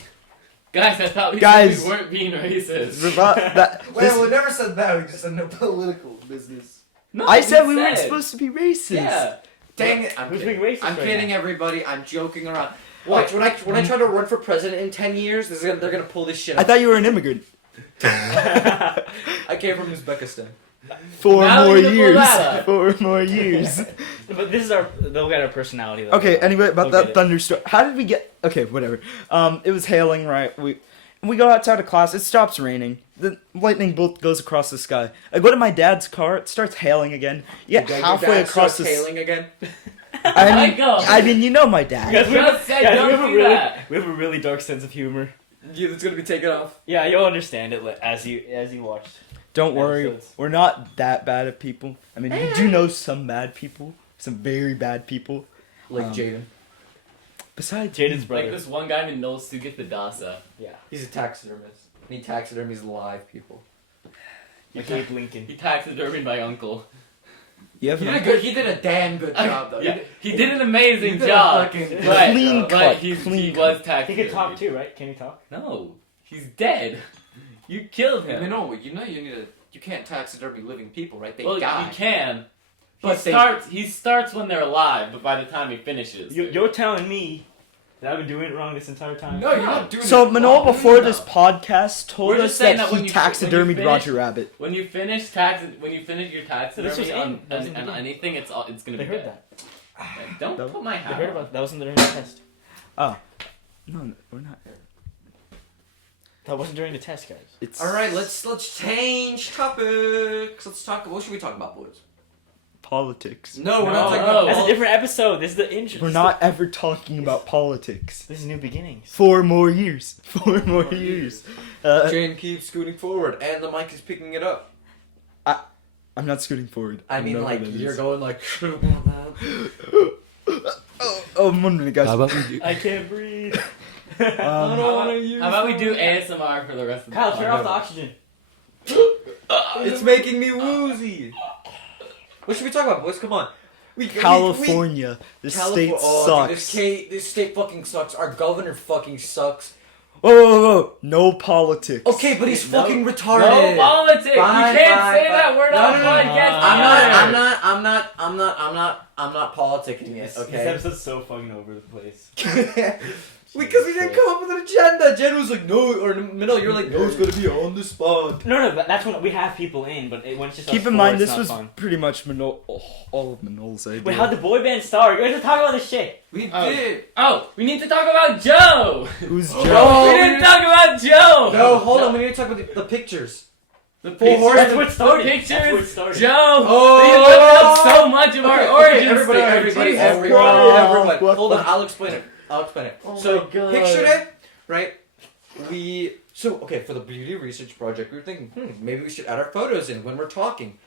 Guys, I thought Guys. we weren't being racist. This- we never said that. We just said no political business. No, I said we we weren't supposed to be racist. Yeah. Dang it! I'm Who's kidding. being racist I'm right kidding, now? everybody. I'm joking around. Watch when I try to run for president in 10 years. They're gonna pull this shit. I Up. thought you were an immigrant. I came from Uzbekistan. 4 Now more you can pull years. that up. 4 more years. But this is they'll get our personality. Though. Okay, anyway, about They'll that get it. thunderstorm. How did we get... Okay, whatever. It was hailing, right? We go outside of class. It stops raining. The lightning bolt goes across the sky. I go to my dad's car. It starts hailing again. You get halfway across the. Hailing again. I mean, you know my dad. Guys, Just say don't do that. we have a really dark sense of humor. Yeah, it's gonna be taken off. Yeah, you'll understand it as you watch. Don't worry, Episodes. we're not that bad at people. I mean, we do know some bad people, some very bad people. Like Jaden. Besides Jaden's Like brother. this one guy named Noel Dasa. Yeah. He's a taxidermist. And he taxidermies live people. Like Abe Lincoln. He taxidermied my uncle. you have He did a damn good job though. Yeah, he did an amazing He did a job. fucking But, clean but cut, he clean was He taxidermied. can talk too, right? Can he talk? No, he's dead. You killed him. No, you know you need to. You can't taxidermy living people, right? They Well, die. you can. But He starts when they're alive, but by the time he finishes, You're telling me that I've been doing it wrong this entire time? No, you're not doing So it Manol, wrong. before this podcast, told We're us just saying that that when he you- taxidermied when you finish- Roger Rabbit. when you finish your taxidermy This was on that was in the on beginning. anything, it's gonna They be heard dead. that. Don't No. put my They hat. heard about that. wasn't during the test. No, we're not. That wasn't during the test, guys. It's All right, let's change topics. Let's talk. What should we talk about, boys? politics. No, we're No, not talking no. about. That's a all- different episode. This is the intro. We're not ever talking about politics. This is new beginnings. 4 more years. 4 more years. Jane keeps scooting forward, and the mic is picking it up. I'm not scooting forward. I mean, know like what it you're is. going like. Oh, 1 minute, guys. I can't breathe. How about we do ASMR for the rest of the Kyle, turn podcast? off the oxygen. It's making me woozy. What should we talk about, boys? Come on. California. The state Oh, dude, sucks. this state fucking sucks. Our governor fucking sucks. Whoa. No politics. Okay, but he's No- fucking No retarded. politics. Fine, you can't fine, say fine. that word No, on no, no, podcast. I'm not politicking it. This Okay. episode's so fucking over the place. Because he didn't come up with an agenda. Jen was like, no, or in the middle, you're like, no, it's gonna be on the spot. No, but that's when we have people in, but when it's just Keep us in four, mind, it's this not was fun. pretty much all of Manol's idea. Wait, how'd the boy band start? We're gonna talk about this shit. We Oh. did. Oh, we need to talk about Joe. Who's Oh. Joe? We didn't talk about Joe. No, hold on. We need to talk about the pictures. The Horsemen. That's what started. Pictures. That's what started. Joe. Oh. We looked up so much of our origin everybody, story. everybody, Jesus everyone, Christ. everyone. What Hold the- on, I'll explain it. Oh So, my God. picture it, right? Okay, for the beauty research project, we were thinking, maybe we should add our photos in when we're talking.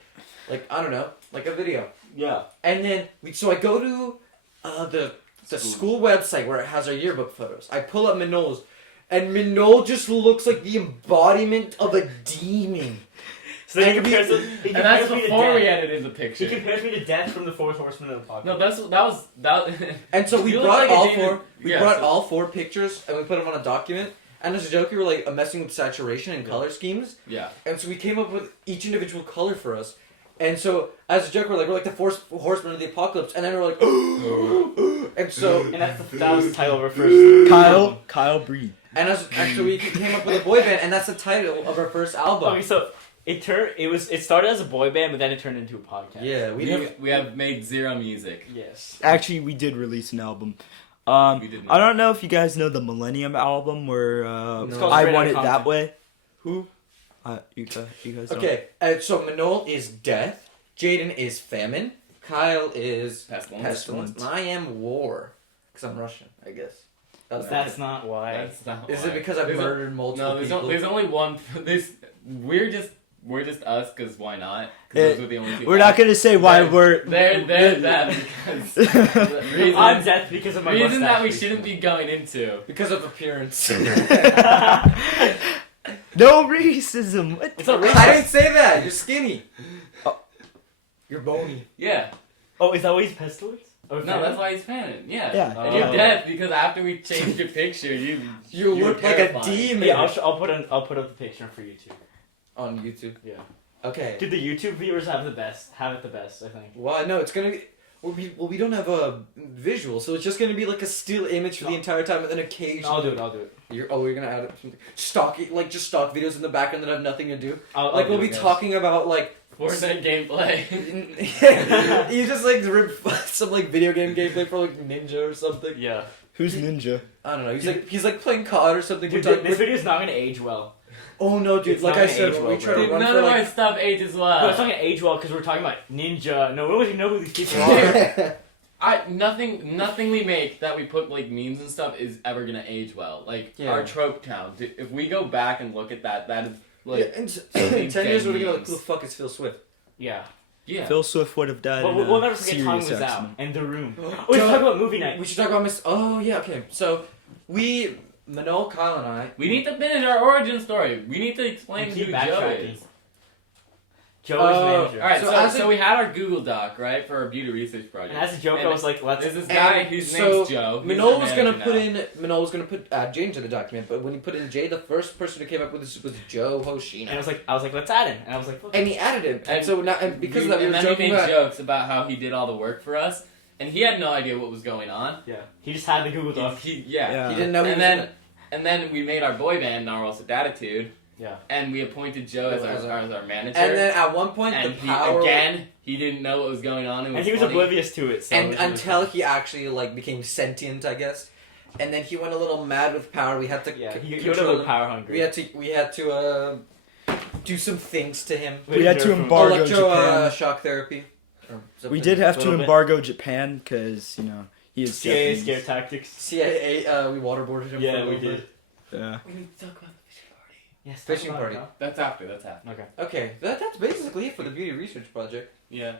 Like, I don't know, like a video. Yeah. And then, so I go to the school website where it has our yearbook photos. I pull up Minol's, and Minol just looks like the embodiment of a demon. So then he And compares, And that's before we death. edited the He picture. compares me to death from the fourth horseman of the podcast. No, that was. And so we You look brought like a all demon. four. We Yeah, brought so- all 4 pictures and we put them on a document. And as a joke, we were like messing with saturation and color schemes. Yeah. And so we came up with each individual color for us. And so as a joke, we're like the horsemen of the apocalypse. And then we're like, and so And that was the title of our first Kyle breathe. and so we came up with a boy band, and that's the title of our first album. Okay, so it started as a boy band, but then it turned into a podcast. Yeah, We have made zero music. Yes. Actually, we did release an album. We did I don't know if you guys know the Millennium album where It's called I Straight Want Outta It Compton. That Way. Who? You guys know. Okay, so Manol is death. Jaden is famine. Kyle is Pestilence. pestilence. And I am war. Because I'm Russian, I guess. That's not why. That's not Is why. it because I've There's murdered multiple No, people? there's only one. We're just us because why not? 'Cause Eh, those were the only two. We're not gonna say why we're. They're that because reason, I'm death because of my reason that we mustache. shouldn't be going into. Because of appearance. No racism. What? It's a I didn't say that. You're skinny. Oh. You're bony. Yeah. Oh, is that why he's pestilence? Or No, famine? that's why he's fanning. Yeah. Yeah. And you're Oh. deaf because after we changed your picture, you You were look like a terrifying. demon. Yeah, I'll put up the picture for YouTube. On YouTube. Yeah. Okay. Dude, the YouTube viewers have it the best, I think. Well, no, it's gonna be. Well, we don't have a visual, so it's just gonna be like a still image for the entire time, and then occasionally. I'll do it. You're gonna add something stock, like just stock videos in the background that have nothing to do. I'll Like do we'll it, be guys. talking about like. Fortnite gameplay. You just like rip some like video game gameplay for like Ninja or something. Yeah. Who's Ninja? I don't know. He's like playing COD or something. Dude, this video's not gonna age well. Oh no, dude! It's Like not I gonna said, age when well, we try bro. to Dude, run none for of like. our stuff ages No, well. it's not gonna age well because we're talking about Ninja. No one would even know who these people are. Nothing we make that we put like memes and stuff is ever gonna age well. Like Yeah. our trope count. If we go back and look at that, that is like in these 10 years, we're gonna be like, memes. who the fuck is Phil Swift? Yeah. yeah. Phil Swift would have died. But in we'll a never forget Tommy was serious out. accident. And The Room. We should talk about movie night. We should talk about Miss. Oh yeah, okay. So Manol, Kyle, and I. We need to finish our origin story. We need to explain We who keep Joe backtracking. is. Joe is Oh, manager. All right, So so, as so a- we had our Google Doc, right, for our beauty research project. And as a joke, And I was like, let's. There's this guy And whose so name's Joe. He's Manol our was gonna manager put now. in. Manol was gonna put Jay into the document, but when he put in Jay, the first person who came up with this was Joe Hoshina. And I was like, let's add him. And I was like, fuck. And he added him, and And so now, and because of that, we were and then joking he made about. jokes about how he did all the work for us, and he had no idea what was going on. Yeah. He just had the Google Doc. Yeah. He didn't know. he And was then in it. and then we made our boy band Narwhals Wit Attitude. Yeah. And we appointed Joe as As our manager. And then at one point, and the power. he didn't know what was going on. And he was funny. oblivious to it. So And it was really until fun. he actually like became sentient, I guess. And then he went a little mad with power. We had to Yeah, he got a control little him. power hungry. We had to do some things to him. We had to nerf him. embargo Japan. Shock therapy. or We something. did have to Little bit. embargo Japan because he is CIA Japanese. scare tactics. CIA. We waterboarded him. Yeah, for a we little did. bit. Yeah. We need to talk about the fishing party. Yes, Fishing party. That's after. That's after. Okay. Okay, that's basically it for the beauty research project. Yeah.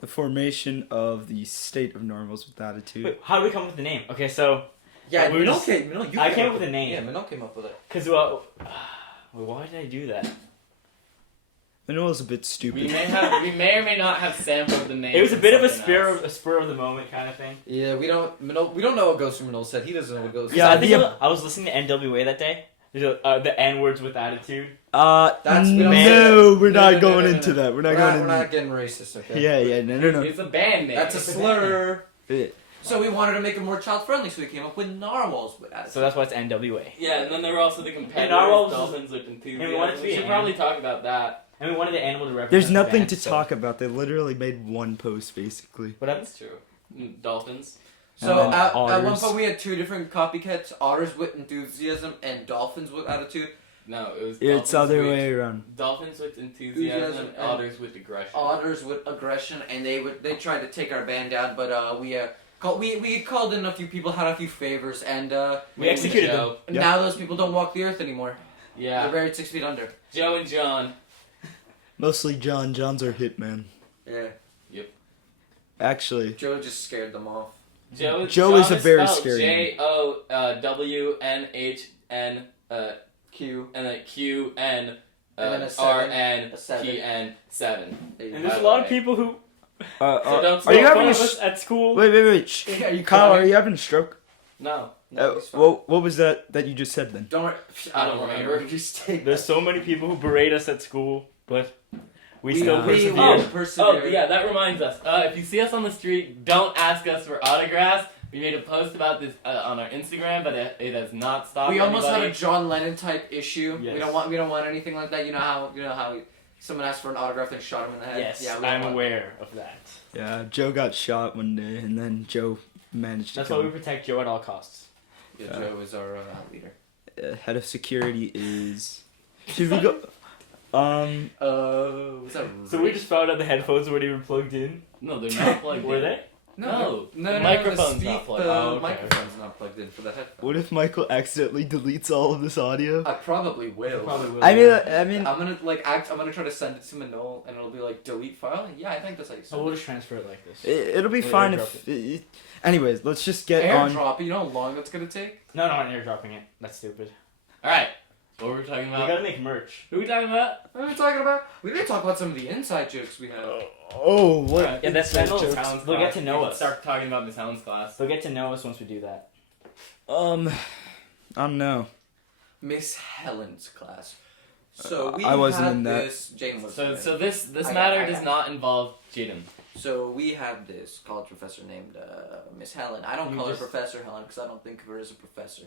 The formation of the state of Narwhals with attitude. Wait, how do we come up with the name? Okay, so Yeah, We were Manol just- came. Manol, you I came came up up with a name. Yeah, Manol came up with it. because why did I do that? I know it was a bit We stupid. may or may not have sampled the name. It was a from bit of a something else. spur of the moment kind of thing. Yeah, we don't know what Ghost from Manol said. He doesn't know what Ghost. Yeah, I think the- I was listening to NWA that day. There's the N words with attitude. That's- we don't no, say we're not No, going no, into that. We're We're not not, going we're into. not getting racist, okay? Yeah, no. It's a band name. That's a slur. Yeah. So we wanted to make it more child friendly, so we came up with Narwhals with attitude. So that's why it's NWA. Yeah, and then there were also the competitors, Narwhals- Dolphins with enthusiasm. and we wanted to be We should an probably talk about that. And we wanted the animal to represent. There's the nothing band, to so- talk about. They literally made one post, basically. What happened? That's true. Dolphins. So And at one otters. point we had two different copycats: Otters with enthusiasm and Dolphins with attitude. No, it was. It's Dolphins other with- way around. Dolphins with enthusiasm Enthusiasm and and- otters with aggression. Otters with aggression, and they tried to take our band down, but we called in a few people, had a few favors, and We executed them. Joe. Yep. now those people don't walk the earth anymore. They're Yeah. buried 6 feet under. Joe and John. Mostly John. John's our hitman. Yeah, Actually, Joe just scared them off. Joe Joe John is a very spelled scary name. JOWNHN Q. and then QN And then a seven. RN A seven. PN 7. And there's a lot of people who So don't are you make having fun a of us at school. wait? Shh. Yeah, are you Kyle, crying? are you having a stroke? No. No, he's fine. What was that you just said then? Don't worry. I don't remember. Just take There's so many people who berate us at school, but we We- still we- persevere. we- persevere. Oh, yeah, that reminds us. If you see us on the street, don't ask us for autographs. We made a post about this on our Instagram, but it has not stopped. We almost had anybody. a John Lennon type issue. Yes. We don't want anything like that. You know how someone asked for an autograph and shot him in the head. Yes, Yeah, we I'm don't want- aware of that. Yeah, Joe got shot one day, and then Joe managed to That's kill why we him. protect Joe at all costs. Yeah, Joe is our leader. Head of security is. Should we go? Was that So we just found out the headphones weren't even plugged in. No, they're not plugged Were in. they? No, no, the no, microphone's the not plugged. The Oh, okay. microphone's not plugged in for the headphones. What if Michael accidentally deletes all of this audio? I probably will. Probably will. I mean, I'm gonna I'm gonna try to send it to Manol, and it'll be like delete file. Yeah, I think that's how you So send we'll it. just transfer it like this. it'll be We'll fine airdrop if. Anyways, let's just get on. Airdrop it. You know how long that's gonna take? No, I'm airdropping it. That's stupid. Alright, what were we talking We about? gotta make merch. Who are we talking about? What are we talking about? We didn't talk about some of the inside jokes we had. Oh, what? Alright. Yeah, that's inside Miss jokes? Hound's They'll get to know We can us. Start talking about Miss Hound's class. They'll get to know us once we do that. I don't know. Miss Helen's class. So we I wasn't had in that. this. Jane was. So this I matter got does it. not involve Jaden. So we had this college professor named Miss Helen. I don't You call just- her Professor Helen because I don't think of her as a professor.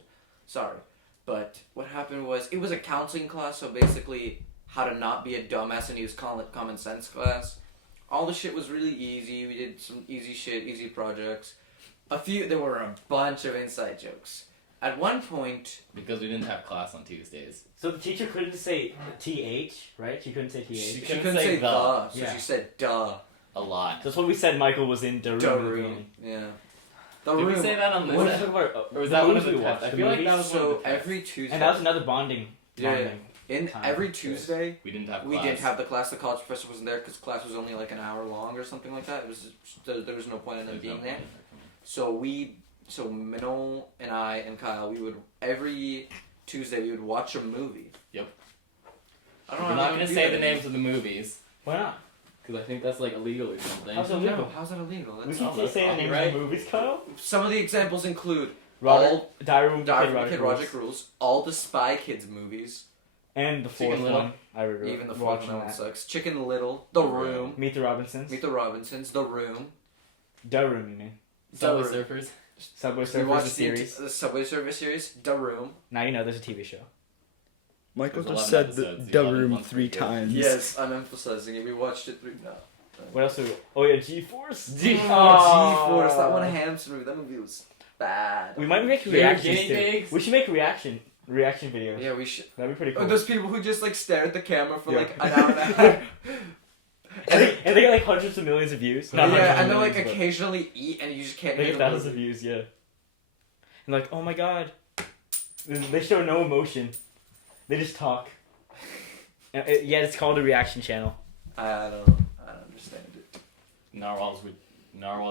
Sorry. But what happened was it was a counseling class, so basically how to not be a dumbass and use common sense class. All the shit was really easy. We did some easy shit, easy projects. There were a bunch of inside jokes. At one point, Because we didn't have class on Tuesdays. So the teacher couldn't say TH, right? She couldn't say TH. she couldn't couldn't say say the. the, so Yeah. she said duh. A lot. That's what we said. Michael was in the Duh room. room. Yeah. The Did room. we say that on What this? did we talk about? Or was The that one of movies the we tests? watched? I The feel like movies? that was one of So the tests. every Tuesday. And that was another bonding. Yeah. In time. every Tuesday, We didn't have we class. didn't have the class. The college professor wasn't there because class was only like an hour long or something like that. It was there was no point in them There's no being there. point. So Minol and I and Kyle, we would every Tuesday we would watch a movie. Yep. I don't We're know. not how going to to do say that. the names of the movies. Why not? Because I think that's like illegal or something. How's it No, illegal? how's that illegal? We That's can all say the names copyright. of movies, Kyle. some of the examples include Robert, Diary of a Diary of a Kid Kid Rules. Project Rules, all the Spy Kids movies, And the fourth Chicken Little. one. I remember even the fourth watching one that. sucks. Chicken Little, The Room, Meet the Robinsons. Meet the Robinsons, The Room. The Room, you mean? Subway The Room. Surfers. Subway We Surfers, the watched series. the Subway Surfers series, The Room. Now you know there's a TV show. Michael There's just 11 said the episodes, the the 11th room one's 3 pretty good. times. Yes, I'm emphasizing it. We watched it through. No. What else? Oh yeah, G-Force. G-Force, that one hamster movie. That movie was bad. We might make They're reactions guinea too. pigs. We should make reaction videos. Yeah, we should. That'd be pretty Oh, cool. those people who just like stare at the camera for Yeah. like an hour and a half. and they get like hundreds of millions of views. Not hundreds Yeah, of and they like millions, but occasionally eat, and you just can't they hear get the thousands of movie. views. Yeah. And like, oh my god, they show no emotion. They just talk. Yeah, it's called a reaction channel. I don't understand it. Narwhals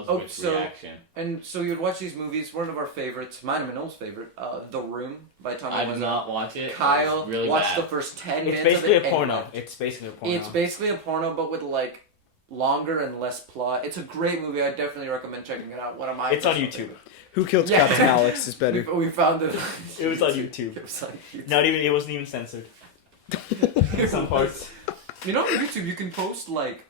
Oh, Wit so- reaction. And so you would watch these movies. One of our favorites, mine and Minol's favorite, The Room by Tommy I did Wiseau. not watch it. Kyle It was really watched bad. the first 10 It's minutes basically of a it porno. and left. It's basically a porno. It's basically a porno, but with like longer and less plot. It's a great movie. I definitely recommend checking it out. One of my. It's on personal YouTube. favorites. Who Killed Yeah. Captain Alex is better. We found it. It was on YouTube. It was on YouTube. Not even. It wasn't even censored. In some parts. You know, on YouTube you can post like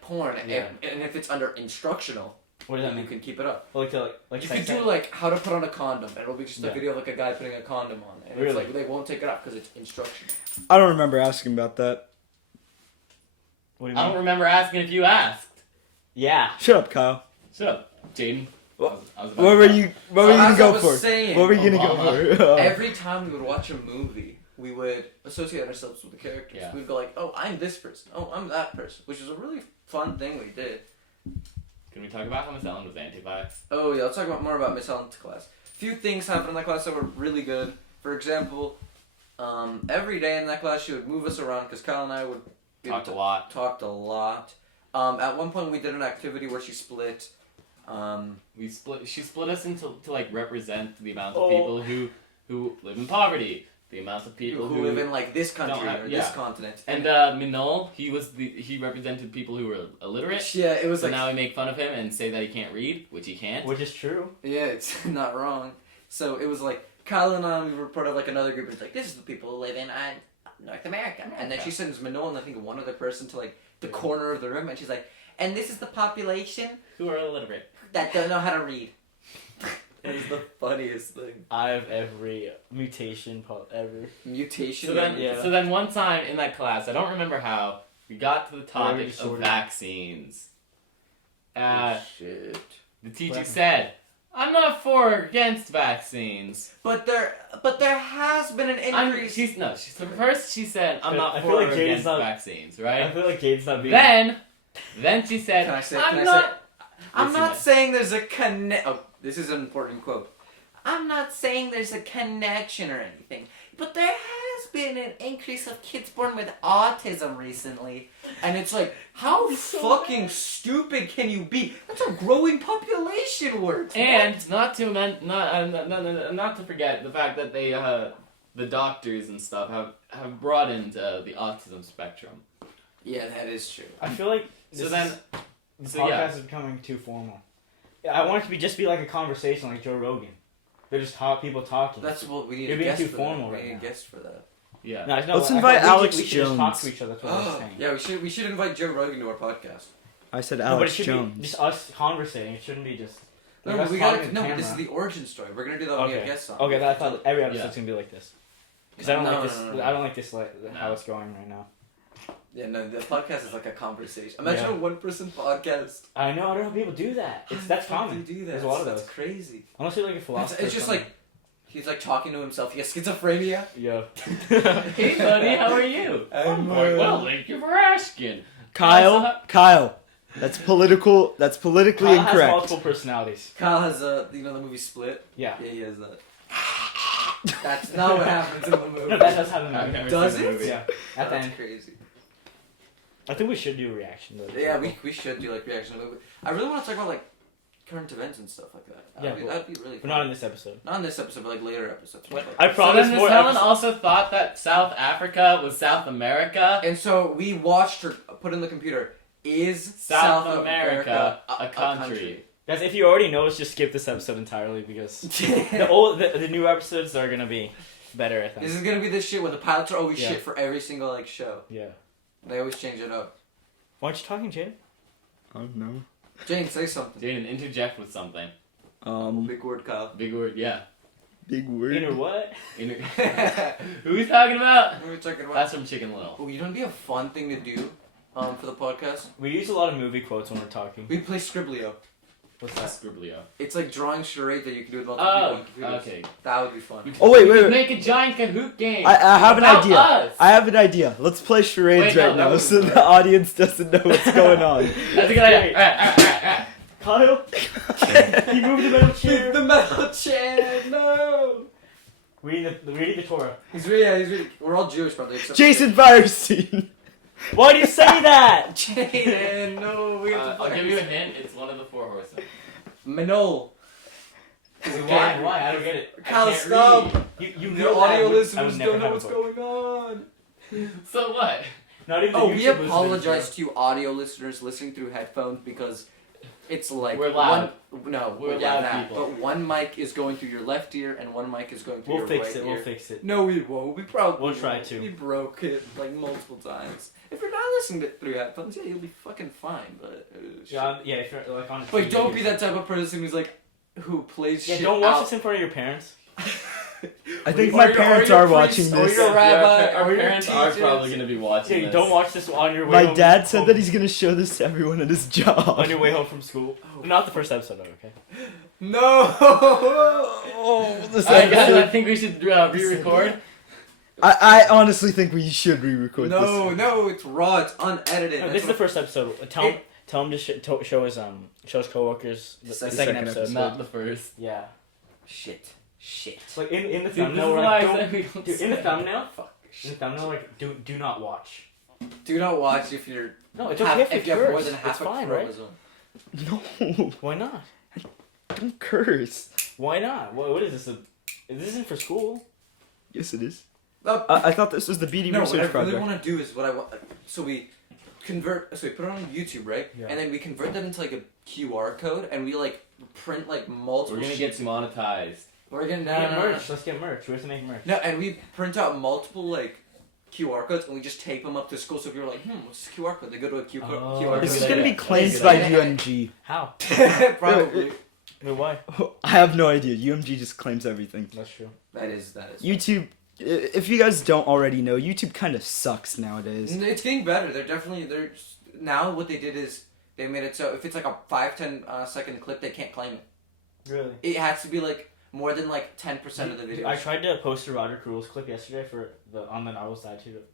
porn, Yeah. and if it's under instructional, What does that you mean? can keep it up. Like You sex could do like how to put on a condom, and it'll be just a Yeah. video of like a guy putting a condom on, and Really? it's like they won't take it up because it's instructional. I don't remember asking about that. What do you I mean? don't remember asking if you asked. Yeah. Shut up, Kyle. Shut up, Jaden. What- I was about What to were talk. you So gonna as I go was for? saying, What were you gonna go for? Every time we would watch a movie, we would associate ourselves with the characters. Yeah. We'd go like, "Oh, I'm this person. Oh, I'm that person," which is a really fun thing we did. Can we talk about how Miss Ellen was anti-vax? Oh yeah, let's talk more about Miss Helen's class. Few things happened in that class that were really good. For example, every day in that class she would move us around because Kyle and I would be able Talked a to- lot. Talked a lot. At one point we did an activity where she split. She split us into to like represent the amount Oh. of people who live in poverty, the amount of people who live in like this country don't have- or yeah. this continent. And Minol, he represented people who were illiterate. yeah, it was So like now we make fun of him and say that he can't read, which he can't. Which is true. yeah, it's not wrong. So it was like Kyle and I, we were part of like another group. It's like this is the people who live in North America, and then she sends Minol and I think one other person to like the corner of the room, and she's like, and this is the population Who are illiterate. that don't know how to read. It was the funniest thing. I have every mutation ever. Mutation. So then one time in that class, I don't remember how, we got to the topic of disorder. vaccines. Shit. The teacher What? said, I'm not for or against vaccines. But there has been an increase. First she said, I'm But not I for feel like or Jaden's against not- vaccines, I right? feel like Gabe's not being. Then she said, Can I say- I'm can I not... I'm Listen, not man. saying there's a connect. Oh, this is an important quote. I'm not saying there's a connection or anything, but there has been an increase of kids born with autism recently, and it's like, how fucking stupid can you be? That's a growing population word. And not to forget the fact that they, the doctors and stuff have broadened the autism spectrum. Yeah, that is true. I feel like So this then, is- the so podcast yeah. is becoming too formal. Yeah, I want it to just be like a conversation, like Joe Rogan. They're just people talking. That's what we need. You're a being guest too for formal that. right We need a now. guest for that. Yeah. No, Let's I invite thought Alex we should just talk Jones. to each other. That's what I was saying. Yeah, we should invite Joe Rogan to our podcast. I said No, but it Alex should Jones. be just us conversating. It shouldn't be just. No, like but us we talking gotta. to No, the but this is camera. the origin story. We're gonna do that when we have guests on. Okay, I thought every episode's Yeah. gonna be like this. Because I don't No, like this. no, no, no. I don't like this. How No. it's going right now. Yeah, no, the podcast is like a conversation. Imagine Yeah. a one-person podcast. I know. I don't know how people do that. That's How common. do you do that? There's a lot of That's those. crazy. Unless you're like a philosopher. It's just or something. like he's like talking to himself. He has schizophrenia. Yeah. Hey, buddy, how are you? I'm, Quite well, thank you for asking. Kyle, that's political. That's politically Kyle has incorrect. multiple personalities. Kyle has the movie Split. Yeah. Yeah, he has that. That's not what happens in the movie. No, that does happen in the I've movie. never Does seen the it? movie. Yeah. At the That's end. crazy. I think we should do a reaction though. Yeah, we should do like reaction to the movie. I really want to talk about like current events and stuff like that. That'd be really But fun. not in this episode. Not in this episode, but like later episodes. What? Like- I So promise then more Miss Helen episodes. also thought that South Africa was South America. And so we watched her put in the computer. Is South America a country? Guys, if you already know, just skip this episode entirely because the new episodes are gonna be better. I think. This is gonna be this shit where the pilots are always Yeah. shit for every single like show. Yeah. They always change it up. Why aren't you talking, Jane? I don't know. Jane, say something. Jaden, interject with something. Big word, Kyle. Big word, yeah. Big word. Inner what? Who are we talking about? What are we talking about? That's from Chicken Little. Oh, you know, it'd be a fun thing to do, for the podcast. We use a lot of movie quotes when we're talking. We play Scriblio. What's that? Scriblio. It's like drawing charade that you can do with multiple people Oh, on computers. okay. That would be fun. Oh wait, We wait, could wait. make a giant Kahoot game. I have an about idea. Us. I have an idea. Let's play charades Wait, no, right that now was- so the audience doesn't know what's going on. That's a good idea. Alright. Kyle, he moved the metal chair. The metal chair, no! Reading the Torah. He's really, we're all Jewish, probably. Except Jason Firestein. Why do you say that? Jaden, no, we have to I'll give you a hint. It's one of the 4 horsemen. Manol. Why? I don't get it. Kyle, I can't stop! read. You The know audio that I would listeners never don't know have a what's book. going on. So what? Not even the Oh, we YouTube listeners, apologize to you audio listeners listening through headphones because it's like We're loud. We're loud that. people. But one mic is going through your left ear and one mic is going through We'll your fix right it. ear. We'll fix it. No, we won't. We probably We'll try won't. to. We broke it like multiple times. If you're not listening to through headphones, yeah, you'll be fucking fine. But shit. Yeah, if you're like on. Wait, TV don't or be that type of person who's like who plays Yeah, shit don't watch out. this in front of your parents. I think Or my your- parents or your are watching priest, or this. your rabbi, our or your parents are teachers. probably going to be watching Yeah, this. don't watch this on your way My home. dad said that he's gonna show this to everyone at his job. on your way home from school. Not the first episode, though, okay? No. Oh, this Alright, guys, I episode. think we should re-record. I honestly think we should re-record No, this. no, it's raw. It's unedited. No, That's this is the what- first episode. Tell him to show his coworkers the Second second episode. episode. Not the first. Yeah. Shit. It's like in the Dude, this thumbnail, is we're why like, I don't, said we don't dude, in the say. thumbnail, Fuck. in the thumbnail, like, do not watch. Do not watch if you're. No, it's have- okay if if you you have more curse. than half It's a fine, right? chromosome. No, Why not? don't curse. Why not? What is this? This isn't for school. Yes, it is. Oh, I thought this was the BD no, what I research really project. want to do is what I want. So we convert. So we put it on YouTube, right? Yeah. And then we convert that into like a QR code, and we like print like multiple. We're going to get sheets. demonetized. We're gonna Get no, merch. Let's get merch. We have to make merch. No, and we print out multiple like QR codes, and we just tape them up to school. So if you're like, what's this QR code? They go to a QR Oh, code. This is Good gonna be idea. claimed Good by idea. UMG. How? Probably. Wait, why? I have no idea. UMG just claims everything. That's true. That is. YouTube, if you guys don't already know, YouTube kind of sucks nowadays. It's getting better. They're now what they did is they made it so if it's like a 5-10 second clip, they can't claim it. Really? It has to be like more than like 10% of the videos. I tried to post a Roger Cruel's clip yesterday on the Narwhals Wit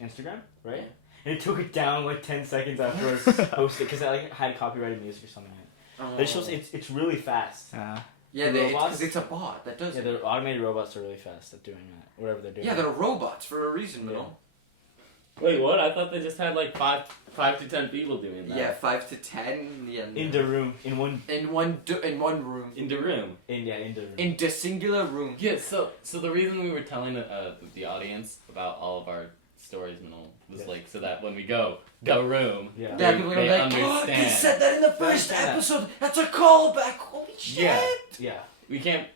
Instagram, right? Yeah. And it took it down like 10 seconds after I posted because I like had copyrighted music or something. But it shows it's really fast. Yeah, the because robots? it's a bot that does Yeah, it. the automated robots are really fast at doing that. Whatever they're doing. Yeah, they're robots for a reason, Yeah. though. Wait, what? I thought they just had like 5 to 10 people doing that. Yeah, 5 to 10. Yeah. in the room in one in one room. In the room. in the room. In the singular room. Yeah, so the reason we were telling the audience about all of our stories and all was Yeah. like so that when we go room, Yeah. Yeah, people are they gonna be like, oh, understand. they said that in the first Yeah. episode. That's a callback. Holy shit. Yeah. Yeah. We can't.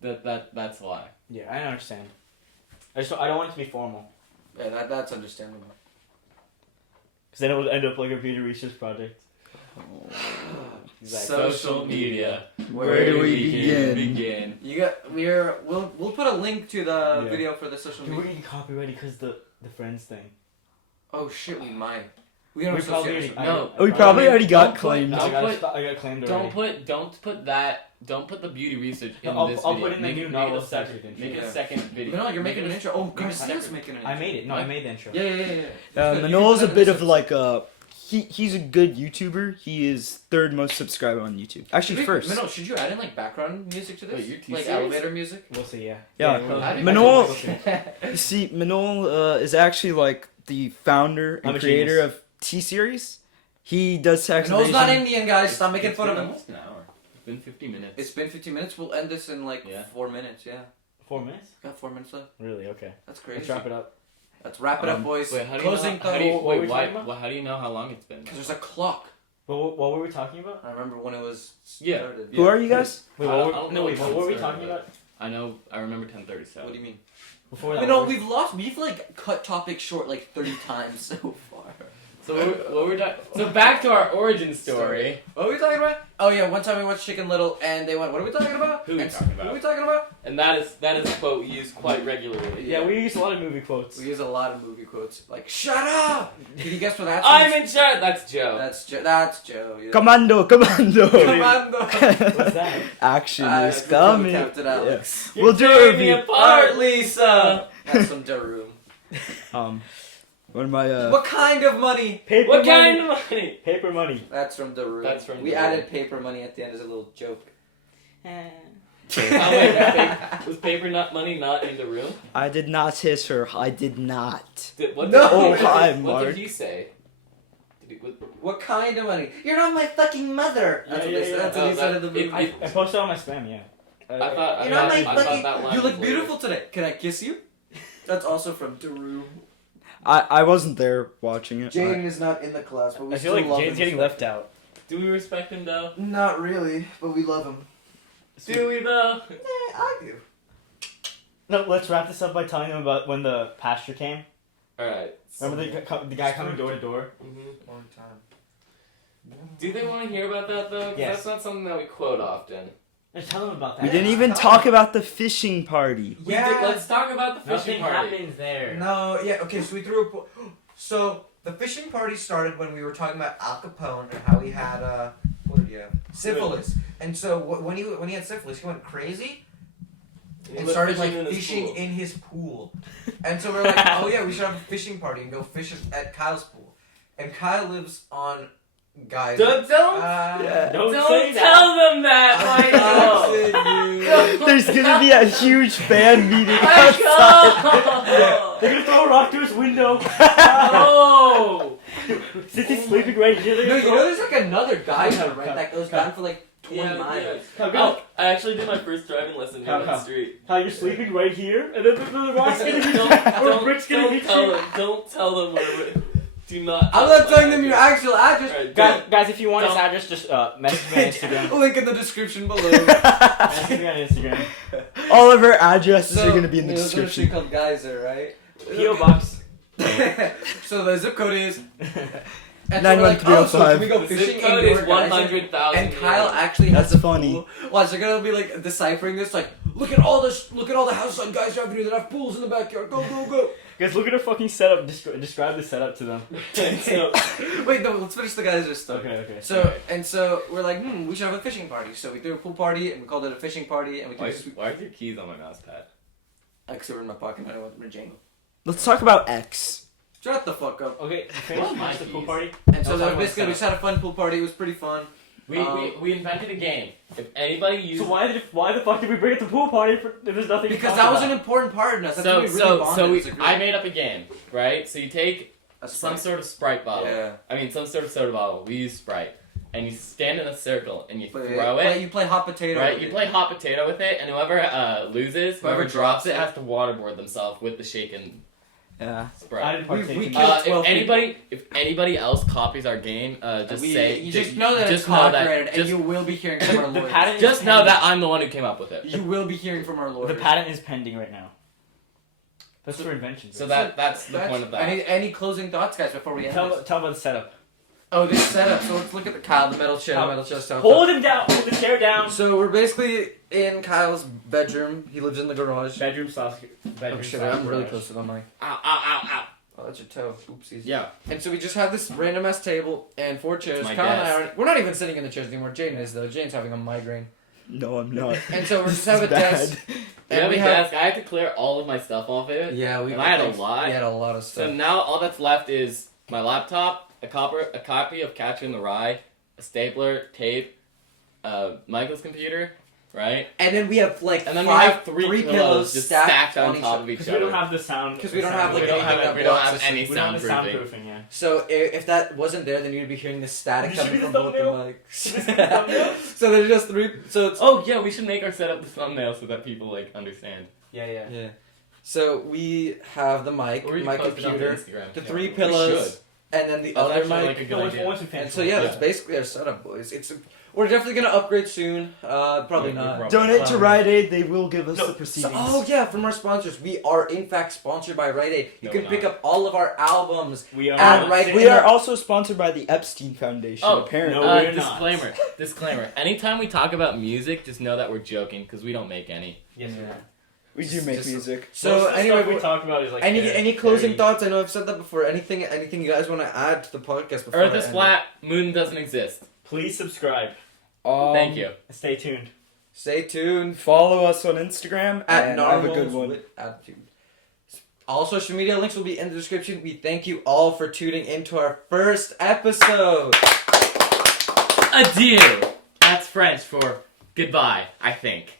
That's why. Yeah, I understand. I don't want it to be formal Yeah, that's understandable. because then it would end up like a computer research project. Exactly. Social media. Where do we begin? We'll put a link to the Yeah. video for the social Dude, we're media. getting copyrighted because the friends thing. Oh shit, we might. We don't We probably associate. No. We probably already got Don't put- claimed. don't put- I got claimed already. Don't put the beauty research in No, this I'll video. put in the Make new it a Narwhals second. Wit intro. Make it Yeah. a second video. No, you're Make making it an a- intro. Oh, make it a Garcia's second. making an intro. I made it. No, I made the intro. Yeah. Manol's a bit of like a. He's a good YouTuber. He is third most subscriber on YouTube. Actually, first. Manol, should you add in like background music to this? Wait, you're too like serious? elevator music? We'll see. Yeah. Yeah. I think Manol, we'll see. you see, Manol is actually like the founder and I'm a creator genius. of T-Series. He does tax Manol's not evasion. Indian, guys. Stop making It's fun of been him. almost an hour. It's been 50 minutes. It's been 15 minutes. We'll end this in like Yeah. 4 minutes. Yeah. 4 minutes? Got 4 minutes left. Really? Okay. That's crazy. Let's wrap it up. Let's wrap it up, boys. Wait, how do Closing you know? How do you, What were we wait, why? talking about? How do you know how long it's been? Because there's a clock. What were we talking about? I remember when it was Yeah. started. Who are you guys? Wait, I what don't were, know no, wait, what what were we time talking it was. about? I know. I remember 10:37. What do you mean? Before that. No, what we've lost. We've like cut topics short like 30 times so far. So what we're so back to our origin story. What were we talking about? Oh yeah, one time we watched Chicken Little and they went, "What are we talking about?" Who are we And- talking about? Who are we talking about? And that is a quote used quite regularly. Yeah, we use a lot of movie quotes. We use a lot of movie quotes like "Shut up." Can you guess what that's? I'm in charge. That's Joe. That's Joe. Yeah. Commando. Commando. What's that? Action is we coming. Captain Alex. We'll do a tearing me review. apart, Lisa. That's from Daroom. One of my What kind of money? Paper What money. kind of money? Paper money. That's from Daroom. That's from We Daroom. added paper money at the end as a little joke. Oh, wait, was paper not money not in the room? I did not hiss her. I did not. What No! did, Oh, hi, what Mark. did he say? Did he, What kind of money? You're not my fucking mother. That's what Yeah, they said. yeah, That's what yeah. he said in the Oh, movie. that- I posted on my spam, yeah. I thought You're not my I thought fucking. that line You was look beautiful today. Can I kiss you? That's also from Daroom. I wasn't there watching it. Jane is not in the class, but we I still feel like love Jane's him. getting left out. Do we respect him though? Not really, but we love him. Do we though? I do. No, let's wrap this up by telling them about when the pastor came. Alright. Remember the guy coming door to door? Long time. Do they want to hear about that though? 'Cause Yes. that's not something that we quote often. Let's tell them about that. We didn't even talk about the fishing party. Let's talk about the fishing Nothing party. happens there. No, yeah, okay, so we threw a... So, the fishing party started when we were talking about Al Capone and how he had, what did he have? Syphilis. And so, when he had syphilis, he went crazy and started, like, fishing in his pool. And so we're like, oh yeah, we should have a fishing party and go fish at Kyle's pool. And Kyle lives on... Guys... Don't Yeah. Don't don't say that. tell them that, Michael. There's gonna be a huge fan meeting outside. Michael! They're gonna throw a rock through his window. No! Since he's sleeping right here, they're No, gonna you throw... know there's like another guy right that goes down for like 20 miles. Oh, I actually did my first driving lesson here on the street. How you're sleeping right here, and then the rock's gonna hit you, or a brick's gonna hit tell you. them. Don't tell them where. Do not. I'm not telling them your actual address. Alright, Guys, if you want his Don't- address, just message me on Instagram. Link in the description below. Message me on Instagram. All of our addresses are gonna be in the there's a little description. shit called Geyser, right? P.O. Box. So the zip code is. And 91305. so can we go The fishing zip code in is your Geyser? 100,000. And Kyle actually has That's a funny. pool. Watch, they're gonna be like deciphering this. Like, look at all the houses on Geyser Avenue that have pools in the backyard. Go, go, go. Guys, look at our fucking setup. Describe the setup to them. So, Wait, no, let's finish the Geyser stuff. Okay. So we're like, we should have a fishing party. So we threw a pool party and we called it a fishing party and we why could are your keys on my mouse pad? X over in my pocket. And I don't want them to jangle. Let's talk about X. Shut the fuck up. Okay, Well, my finish the pool keys. party. And so Let's that talk about basically we the just had a fun pool party. It was pretty fun. We invented a game. If anybody uses. So why the fuck did we bring it to pool party if there's nothing to Because talk that was about? an important part in us. That's when we really bonded as a group. I made up a game, right? So you take A some Sprite. sort of Sprite bottle. Yeah. I mean, some sort of soda bottle. We use Sprite. And you stand in a circle and you throw Play- it. You play hot potato. Right? with You it. play hot potato with it, and whoever loses, whoever drops drops it it. has to waterboard themselves with the shaken Yeah. I Sprite. didn't partake we in killed that. 12 If anybody else copies our game, just say. You just know that it's just know that- copyrighted, and just- you will be hearing from our The lawyers. patent Just is know pending. that I'm the one who came up with it. You will be hearing from our lawyers. The patent is pending right now. That's for inventions. So right? that's the point of that. Any closing thoughts, guys, before we end tell this? about the setup. Oh, this setup. So let's look at the Kyle, the metal chair, the metal chest. Hold him down. Hold the chair down. So we're basically in Kyle's bedroom. He lives in the garage. Bedroom slash. Oh shit, I'm really close to the mic. Ow, ow, ow, ow. Oh, that's your toe. Oopsies. Yeah. And so we just have this random ass table and 4 chairs. my Kyle and I desk. are, we're not even sitting in the chairs anymore. Jaden is though. Jaden's having a migraine. No, I'm not. And so we This just have is a desk. We And have we a have desk. I had to clear all of my stuff off of it. yeah, And I had a lot. We had a lot of So stuff. now all that's left is my laptop, a copy of Catcher in the Rye, a stapler, tape, Michael's computer, right? And then we have like And then we five, have three pillows just stacked stacked on each top other. of each Because other. we don't have the sound. 'Cause we don't have, like, we don't anything that have, we don't blocks have us. any We don't have the soundproofing. soundproofing, yeah. So if that wasn't there, then you'd be hearing the static This should coming be from the both the thumbnail. mics. So there's just 3. So it's Oh yeah, we should make our setup the thumbnail so that people like understand. Yeah. yeah. So we have the mic, Or we my can post it on computer, Instagram. the Yeah, 3 we pillows, should. and then the That's other actually, mic. like, a good No, idea. once we finish And so yeah, one. that's basically our setup, boys. We're definitely gonna upgrade soon. Probably Yeah, not. we're Donate to Um, Rite Aid. They will give us No, the So, proceedings. oh yeah, from our sponsors, we are in fact sponsored by Rite Aid. You No, can we're pick not. up all of our albums. We are At not Right- sitting We are there- also sponsored by the Epstein Foundation. Oh, apparently. no, we're not. disclaimer. Disclaimer. Anytime we talk about music, just know that we're joking because we don't make any. Yes, we Yeah. are. We do make Just- music. So Most of the anyway, stuff we talk about is like any closing very- thoughts? I know I've said that before. Anything you guys want to add to the podcast before? Earth I is end flat. Moon doesn't exist. Please subscribe. Thank you. Stay tuned. it? Stay tuned Follow us on Instagram at and have a good Narwhals one. Wit Attitude. All social media links will be in the description. We thank you all for tuning into our first episode. Adieu. That's French for goodbye, I think.